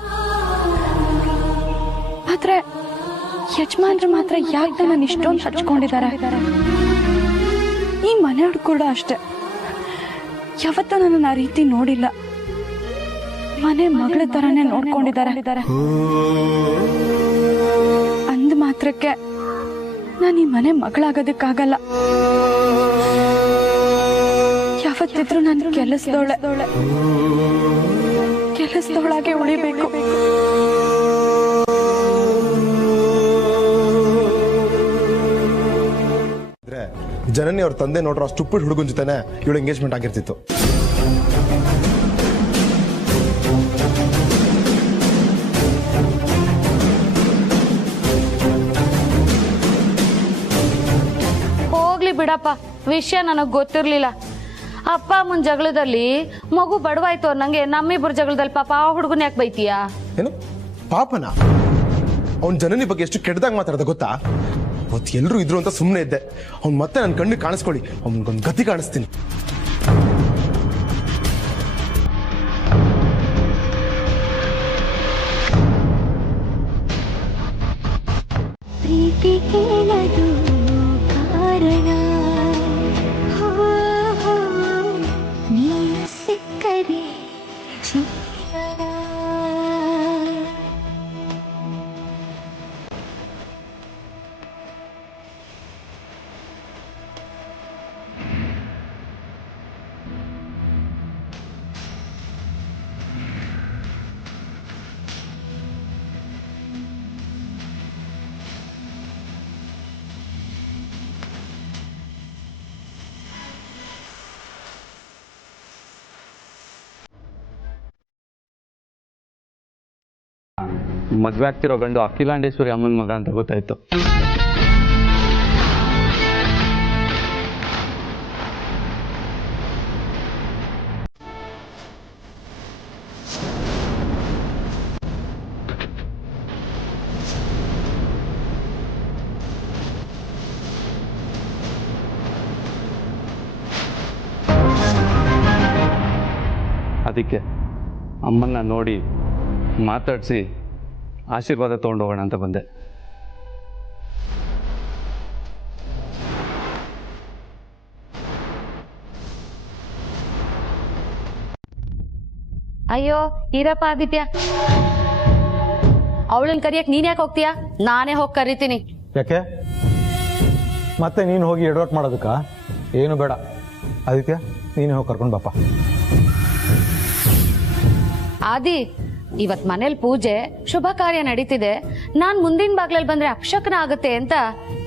ಆದ್ರೆ ಯಜಮಾನ್ರು ಮಾತ್ರ ಯಾಕೆ ನಾನು ಇಷ್ಟೊಂದು ಹಚ್ಕೊಂಡಿದ್ದಾರೆ? ಈ ಮನೆಯವ್ರು ಕೂಡ ಅಷ್ಟೆ, ಯಾವತ್ತೂ ನನ್ನ ಆ ರೀತಿ ನೋಡಿಲ್ಲ. ಮನೆ ಮಗಳ ತರಾನೇ ನೋಡ್ಕೊಂಡಿದ್ದಾರೆ. ಅಂದ ಮಾತ್ರಕ್ಕೆ ನಾನು ಈ ಮನೆ ಮಗಳಾಗೋದಕ್ಕಾಗಲ್ಲ. ಯಾವತ್ತಿದ್ರು ನಾನು ಕೆಲಸದೊಳಗೆ ಉಳಿಬೇಕು. ಜನನಿ ಅವ್ರ ತಂದೆ ನೋಡ್ರೋ ಸ್ಟುಪಿಡ್ ಹುಡುಗನ ಜೊತೆನೆ ಇವಳು ಎಂಗೇಜ್ಮೆಂಟ್ ಆಗಿರ್ತಿತ್ತು. ಹೋಗ್ಲಿ ಬಿಡಪ್ಪ, ವಿಷಯ ನನಗ್ ಗೊತ್ತಿರ್ಲಿಲ್ಲ. ಅಪ್ಪ ಅಮ್ಮನ ಜಗಳದಲ್ಲಿ ಮಗು ಬಡವಾಯ್ತು ಅನ್ನಂಗೆ ನಮ್ಮಿಬ್ಬರ ಜಗಳದಲ್ಲಿ ಪಾಪ ಆ ಹುಡುಗನ ಯಾಕೆ ಬೈತೀಯಾ? ಏನು ಪಾಪನ? ಅವ್ನ ಜನನಿ ಬಗ್ಗೆ ಎಷ್ಟು ಕೆಟ್ಟದಾಗ ಮಾತಾಡ್ದ ಗೊತ್ತಾ? ಅವತ್ತು ಎಲ್ಲರೂ ಇದ್ರು ಅಂತ ಸುಮ್ಮನೆ ಇದ್ದೆ. ಅವ್ನು ಮತ್ತೆ ನನ್ನ ಕಣ್ಣಿಗೆ ಕಾಣಿಸ್ಕೊಳ್ಳಿ, ಅವ್ನಿಗೊಂದು ಗತಿ ಕಾಣಿಸ್ತೀನಿ. ಮದುವೆ ಆಗ್ತಿರೋ ಗಂಡು ಅಖಿಲಾಂಡೇಶ್ವರಿ ಅಮ್ಮನ ಮಗ ಅಂತ ಗೊತ್ತಾಯ್ತು. ಅದಕ್ಕೆ ಅಮ್ಮನ್ನ ನೋಡಿ ಮಾತಾಡಿಸಿ ಆಶೀರ್ವಾದ ತೊಗೊಂಡೋಗೋಣ ಅಂತ ಬಂದೆ. ಅಯ್ಯೋ ಇರಪ್ಪ ಆದಿತ್ಯ, ಅವಳನ್ನ ಕರಿಯಕ್ ನೀನ್ ಯಾಕೆ ಹೋಗ್ತೀಯಾ? ನಾನೇ ಹೋಗಿ ಕರಿತೀನಿ. ಯಾಕೆ ಮತ್ತೆ ನೀನು ಹೋಗಿ ಎಡವಟ್ ಮಾಡೋದಕ್ಕ? ಏನು ಬೇಡ ಆದಿತ್ಯ, ನೀನೇ ಹೋಗಿ ಕರ್ಕೊಂಡು ಬಾಪ. ಆದಿ, ಇವತ್ ಮನೇಲಿ ಪೂಜೆ ಶುಭ ಕಾರ್ಯ ನಡೀತಿದೆ. ನಾನ್ ಮುಂದಿನ ಬಾಗ್ಲಲ್ಲಿ ಬಂದ್ರೆ ಅಪಶಕನ ಆಗುತ್ತೆ ಅಂತ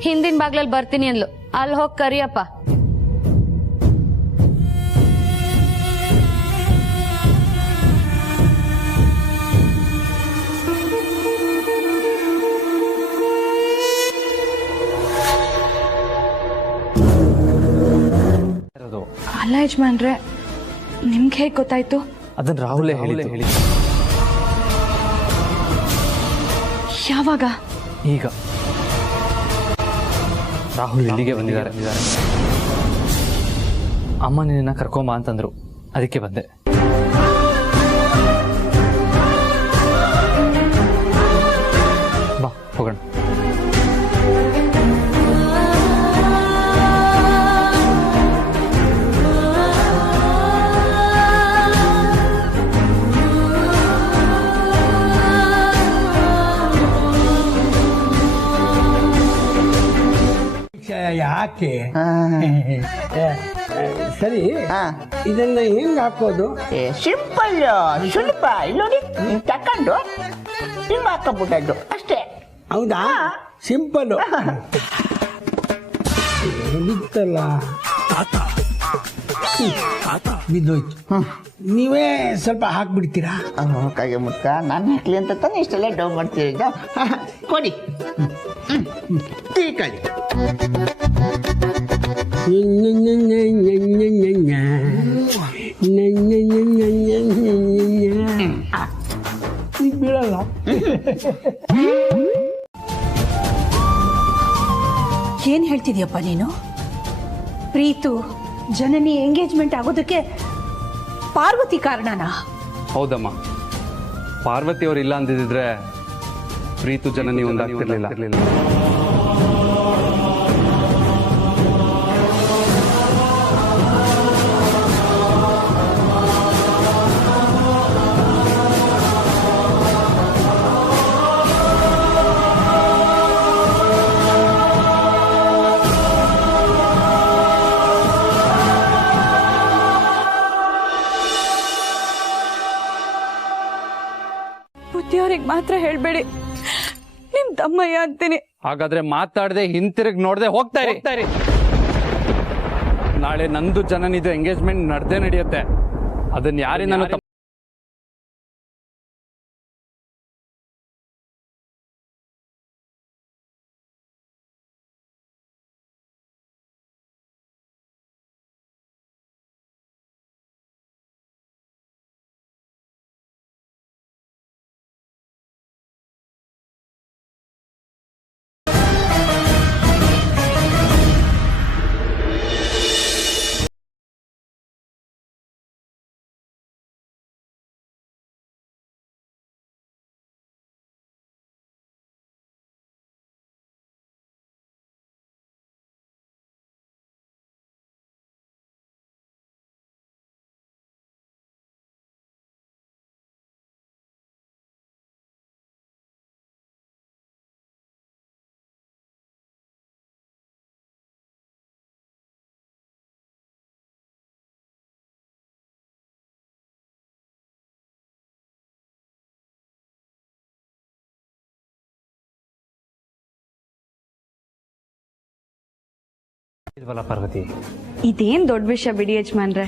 ಹಿಂದಿನ ಬಾಗ್ಲಲ್ಲಿ ಬರ್ತೀನಿ ಅಂದ್ಲು. ಅಲ್ಲಿ ಹೋಗಿ ಕರಿಯಪ್ಪ. ಅಲ್ಲ ಯಜಮಾನ್ರೆ, ನಿಮ್ಗೆ ಹೇಗೆ ಗೊತ್ತಾಯ್ತು? ಅದನ್ನ ರಾಹುಲೇ ಹೇಳಿ. ಯಾವಾಗ? ಈಗ ರಾಹುಲ್ ಇಲ್ಲಿಗೆ ಬಂದಿದ್ದಾರೆ. ಅಮ್ಮ ನಿನ್ನ ಕರ್ಕೊಂಬ ಅಂತಂದ್ರು, ಅದಕ್ಕೆ ಬಂದೆ. ಬಾ ಹೋಗೋಣ. ಯಾಕೆ ಸರಿ, ಇದನ್ನ ಹೆಂಗ್ ಹಾಕೋದು? ಸಿಂಪಲ್, ಸುಲಭ. ನೋಡಿ ತಕೊಂಡು ಹಿಂಗ್ ಹಾಕಬಿಟ್ಟದ್ದು ಅಷ್ಟೇ. ಹೌದಾ? ಸಿಂಪಲ್ ಬಿತ್ತಲ್ಲ, ಬಿದ್ದೋಯ್ತು. ನೀವೇ ಸ್ವಲ್ಪ ಹಾಕ್ಬಿಡ್ತೀರಾ? ಕೈಗೆ ಮುಟ್ಕ ನಾನು ಹಾಕ್ಲಿ ಅಂತ ತಾನೆ ಇಷ್ಟೆಲ್ಲ ಡೌ ಮಾಡ್ತೀರ. ಕೊಡಿ ಟೀಕಾಳಿ. ಬೀಳಲ್ಲ. ಏನ್ ಹೇಳ್ತಿದ್ಯಪ್ಪ ನೀನು? ಪ್ರೀತು ಜನನಿ ಎಂಗೇಜ್ಮೆಂಟ್ ಆಗೋದಕ್ಕೆ ಪಾರ್ವತಿ ಕಾರಣನಾ? ಹೌದಮ್ಮ, ಪಾರ್ವತಿ ಅವ್ರು ಇಲ್ಲ ಅಂದಿದ್ರೆ ಪ್ರೀತು ಜನನಿ ಒಂದಾಗ್ತಿರ್ಲಿಲ್ಲ. ಬುದ್ಧಿಯವ್ರಿಗೆ ಮಾತ್ರ ಹೇಳ್ಬೇಡಿ, ನಿಮ್ ತಮ್ಮಯ್ಯ ಅಂತೀನಿ. ಹಾಗಾದ್ರೆ ಮಾತಾಡದೆ ಹಿಂತಿರುಗಿ ನೋಡದೆ ಹೋಗ್ತಾ ಇರಿ. ನಾಳೆ ನಂದು ಜನನಿದು ಎಂಗೇಜ್ಮೆಂಟ್ ನಡೆಯುತ್ತೆ. ಅದನ್ನ ಯಾರಿಂದ ಇಲ್ವಲ್ಲ ಪಾರ್ವತಿ? ಇದೇನ್ ದೊಡ್ಡ ವಿಷಯ ಬಿಡಿ ಯಜಮಾನ್ರೆ.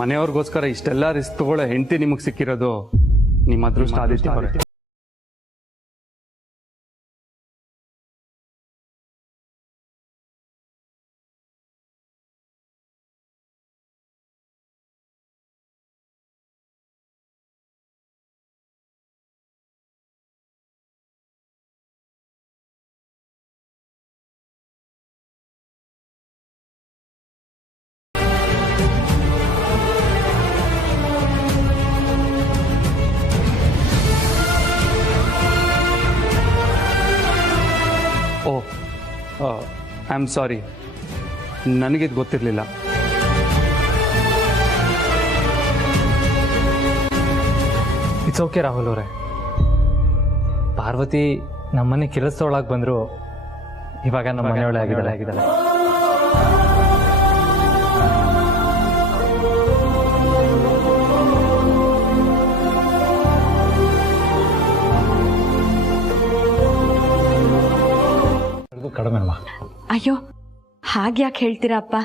ಮನೆಯವ್ರಿಗೋಸ್ಕರ ಇಷ್ಟೆಲ್ಲ ರಿಸ್ಕ್ ತಗೊಳ್ಳೋ ಹೆಂಡತಿ ನಿಮಗೆ ಸಿಕ್ಕಿರೋದು ನಿಮ್ಮ ಅದೃಷ್ಟ ಆದಿತ್ಯ ಅವರೇ. ಐ ಆಮ್ ಸಾರಿ, ನನಗಿದು ಗೊತ್ತಿರಲಿಲ್ಲ. ಇಟ್ಸ್ ಓಕೆ ರಾಹುಲ್ ಅವರೇ. ಪಾರ್ವತಿ ನಮ್ಮನೆ ಕೆಲಸದೊಳಗೆ ಬಂದರು, ಇವಾಗ ನಮ್ಮ ಮನೆಯೊಳಗೆ ಆಗಿದ್ದಾಳೆ. ಕಡಿಮೆ ಅಮ್ಮ. ಅಯ್ಯೋ ಹಾಗ್ಯಾಕೆ ಹೇಳ್ತೀರಾ ಅಪ್ಪ?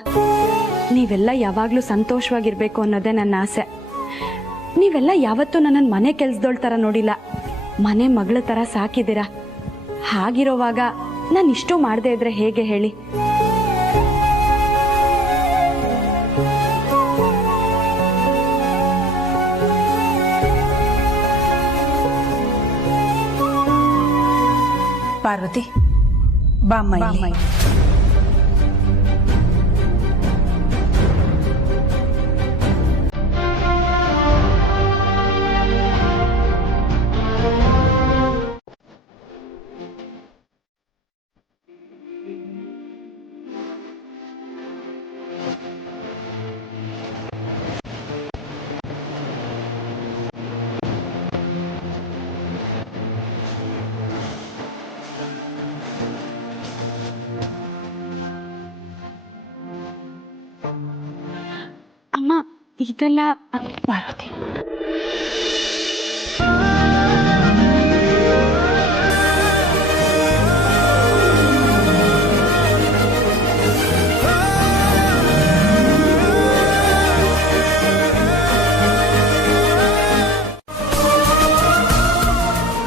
ನೀವೆಲ್ಲ ಯಾವಾಗಲೂ ಸಂತೋಷವಾಗಿರ್ಬೇಕು ಅನ್ನೋದೇ ನನ್ನ ಆಸೆ. ನೀವೆಲ್ಲ ಯಾವತ್ತೂ ನನ್ನನ್ನು ಮನೆ ಕೆಲ್ಸದೋಳ್ ಥರ ನೋಡಿಲ್ಲ, ಮನೆ ಮಗಳ ಥರ ಸಾಕಿದ್ದೀರಾ. ಹಾಗಿರೋವಾಗ ನಾನು ಇಷ್ಟು ಮಾಡದೇ ಇದ್ರೆ ಹೇಗೆ ಹೇಳಿ? ಪಾರ್ವತಿ ಬಾಮ್ಮ ಇಲ್ಲಿ. ಅಮ್ಮ ಇದೆಲ್ಲ ಪಾರ್ವತಿ.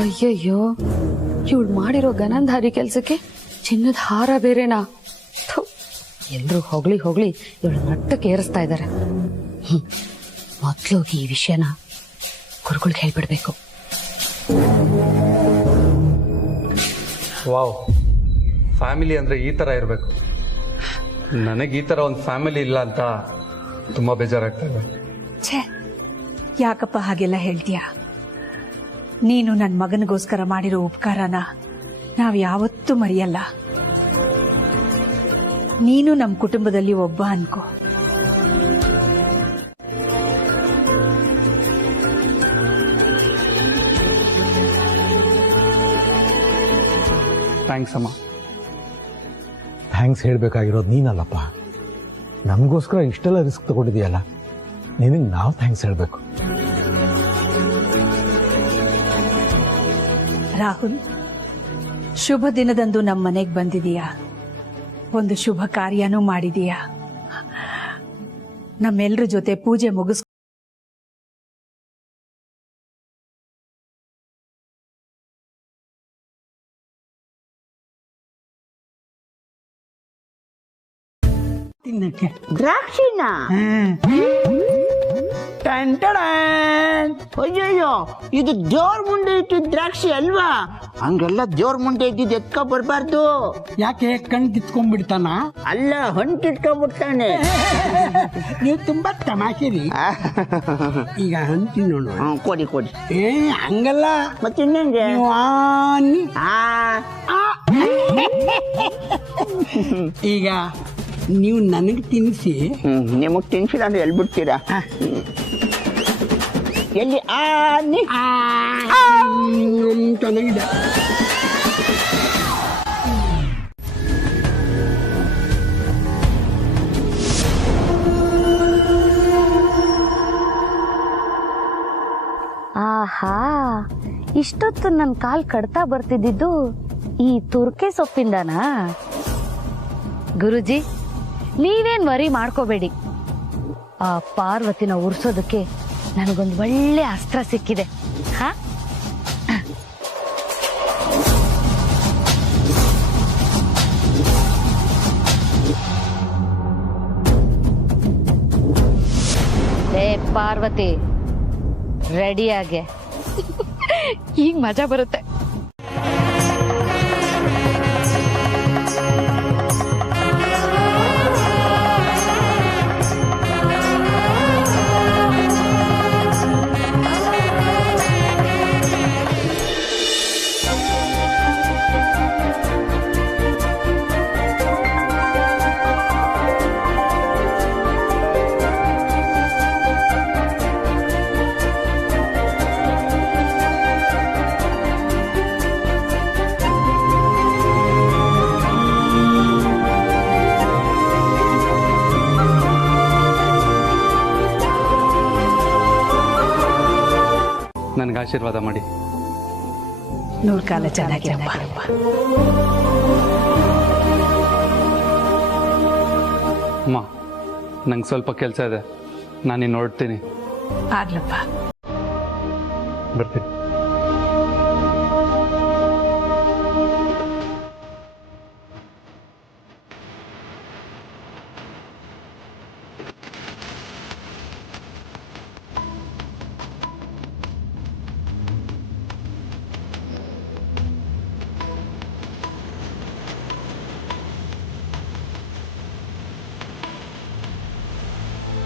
ಅಯ್ಯಯ್ಯೋ, ಇವಳು ಮಾಡಿರೋ ಗನಂಧಾರಿ ಕೆಲ್ಸಕ್ಕೆ ಚಿನ್ನದ ಹಾರ ಬೇರೆನಾ? ಎಲ್ರೂ ಹೊಗಳಿ ಹೊಗಳಿ ಇವಳು ನಟ್ಟಕ್ಕೆ ಏರಿಸ್ತಾ ಇದ್ದಾರೆ. ಮೊದ್ಲೋಗಿ ಈ ವಿಷಯನ ಗುರುಗಳಿಗೆ ಹೇಳ್ಬಿಡ್ಬೇಕು. ವಾವ್, ಫ್ಯಾಮಿಲಿ ಅಂದರೆ ಈ ಥರ ಇರಬೇಕು. ನನಗೆ ಈ ಥರ ಒಂದು ಫ್ಯಾಮಿಲಿ ಇಲ್ಲ ಅಂತ ತುಂಬ ಬೇಜಾರಾಗ್ತಾ ಇದೆ. ಛೇ, ಯಾಕಪ್ಪ ಹಾಗೆಲ್ಲ ಹೇಳ್ತೀಯಾ? ನೀನು ನನ್ನ ಮಗನಿಗೋಸ್ಕರ ಮಾಡಿರೋ ಉಪಕಾರನ ನಾವು ಯಾವತ್ತೂ ಮರೆಯಲ್ಲ. ನೀನು ನಮ್ಮ ಕುಟುಂಬದಲ್ಲಿ ಒಬ್ಬ ಅನ್ಕೋ. ಥ್ಯಾಂಕ್ಸ್ ಅಮ್ಮ. ಥ್ಯಾಂಕ್ಸ್ ಹೇಳಬೇಕಾಗಿರೋದು ನೀನಲ್ಲಪ್ಪ. ನಮಗೋಸ್ಕರ ಇಷ್ಟೆಲ್ಲ ರಿಸ್ಕ್ ತಗೊಂಡಿದೆಯಲ್ಲ, ನಿನಗೆ ನಾವು ಥ್ಯಾಂಕ್ಸ್ ಹೇಳಬೇಕು. ರಾಹುಲ್, ಶುಭ ದಿನದಂದು ನಮ್ಮ ಮನೆಗೆ ಬಂದಿದೀಯಾ, ಒಂದು ಶುಭ ಕಾರ್ಯನೂ ಮಾಡಿದೀಯಾ. ನಮ್ಮೆಲ್ಲರ ಜೊತೆ ಪೂಜೆ ಮುಗಿಸ್ ತಿನ್ನಕ್ಕೆ ದ್ರಾಕ್ಷಿನ ಅಯ್ಯಯ್ಯೋ, ಇದು ದೇವ್ರ ಮುಂದೆ ಇಟ್ಟಿದ್ದ ದ್ರಾಕ್ಷಿ ಅಲ್ವಾ? ಹಂಗೆಲ್ಲ ದೇವ್ರ ಮುಂದೆ ಇದ್ದಿದ್ದು ಎತ್ಕೊ ಬರ್ಬಾರ್ದು. ಯಾಕೆ ಕಣ್ ಕಿತ್ಕೊಂಡ್ಬಿಡ್ತಾನ? ಅಲ್ಲ, ಹಣ್ಣು ಕಿತ್ಕೊಂಡ್ಬಿಡ್ತಾನೆ. ನೀವು ತುಂಬಾ ತಮಾಷೆರಿ. ಈಗ ಹಣ್ಣು ತಿನ್ನೋಣ. ಕೊಡಿ ಕೊಡಿ. ಹಂಗಲ್ಲ ಮತ್ತೆ ಇನ್ನೇಂಗೆ? ಈಗ ನೀವು ನನಗೆ ತಿನ್ನಿಸಿ. ನಿಮಗ್ ತಿನ್ಸಿಲ್ಲ ಅಂದ್ರೆ ಎಲ್ಲಿ ಬಿಡ್ತೀರಾ? ಎಲ್ಲಿ ಚೆನ್ನಾಗಿದೆ. ಆಹಾ, ಇಷ್ಟೊತ್ತು ನನ್ನ ಕಾಲ್ ಕಡ್ತಾ ಬರ್ತಿದ್ದು ಈ ತುರ್ಕೆ ಸೊಪ್ಪಿಂದನಾ? ಗುರುಜಿ, ನೀವೇನ್ ವರಿ ಮಾಡ್ಕೋಬೇಡಿ. ಆ ಪಾರ್ವತಿನ ಉರ್ಸೋದಕ್ಕೆ ನನಗೊಂದು ಒಳ್ಳೆ ಅಸ್ತ್ರ ಸಿಕ್ಕಿದೆ. ಹಾ, ಪಾರ್ವತಿ ರೆಡಿಯಾಗೆ. ಈಗ ಮಜಾ ಬರುತ್ತೆ. ಆಶೀರ್ವಾದ ಮಾಡಿ. ನೋಡ್ಕಾಲ ಚೆನ್ನಾಗಿರಪ್ಪ. ಅಮ್ಮ, ನಂಗೆ ಸ್ವಲ್ಪ ಕೆಲಸ ಇದೆ, ನಾನು ನೋಡ್ತೀನಿ. ಆಗ್ಲಪ್ಪ. ಬರ್ತೀನಿ.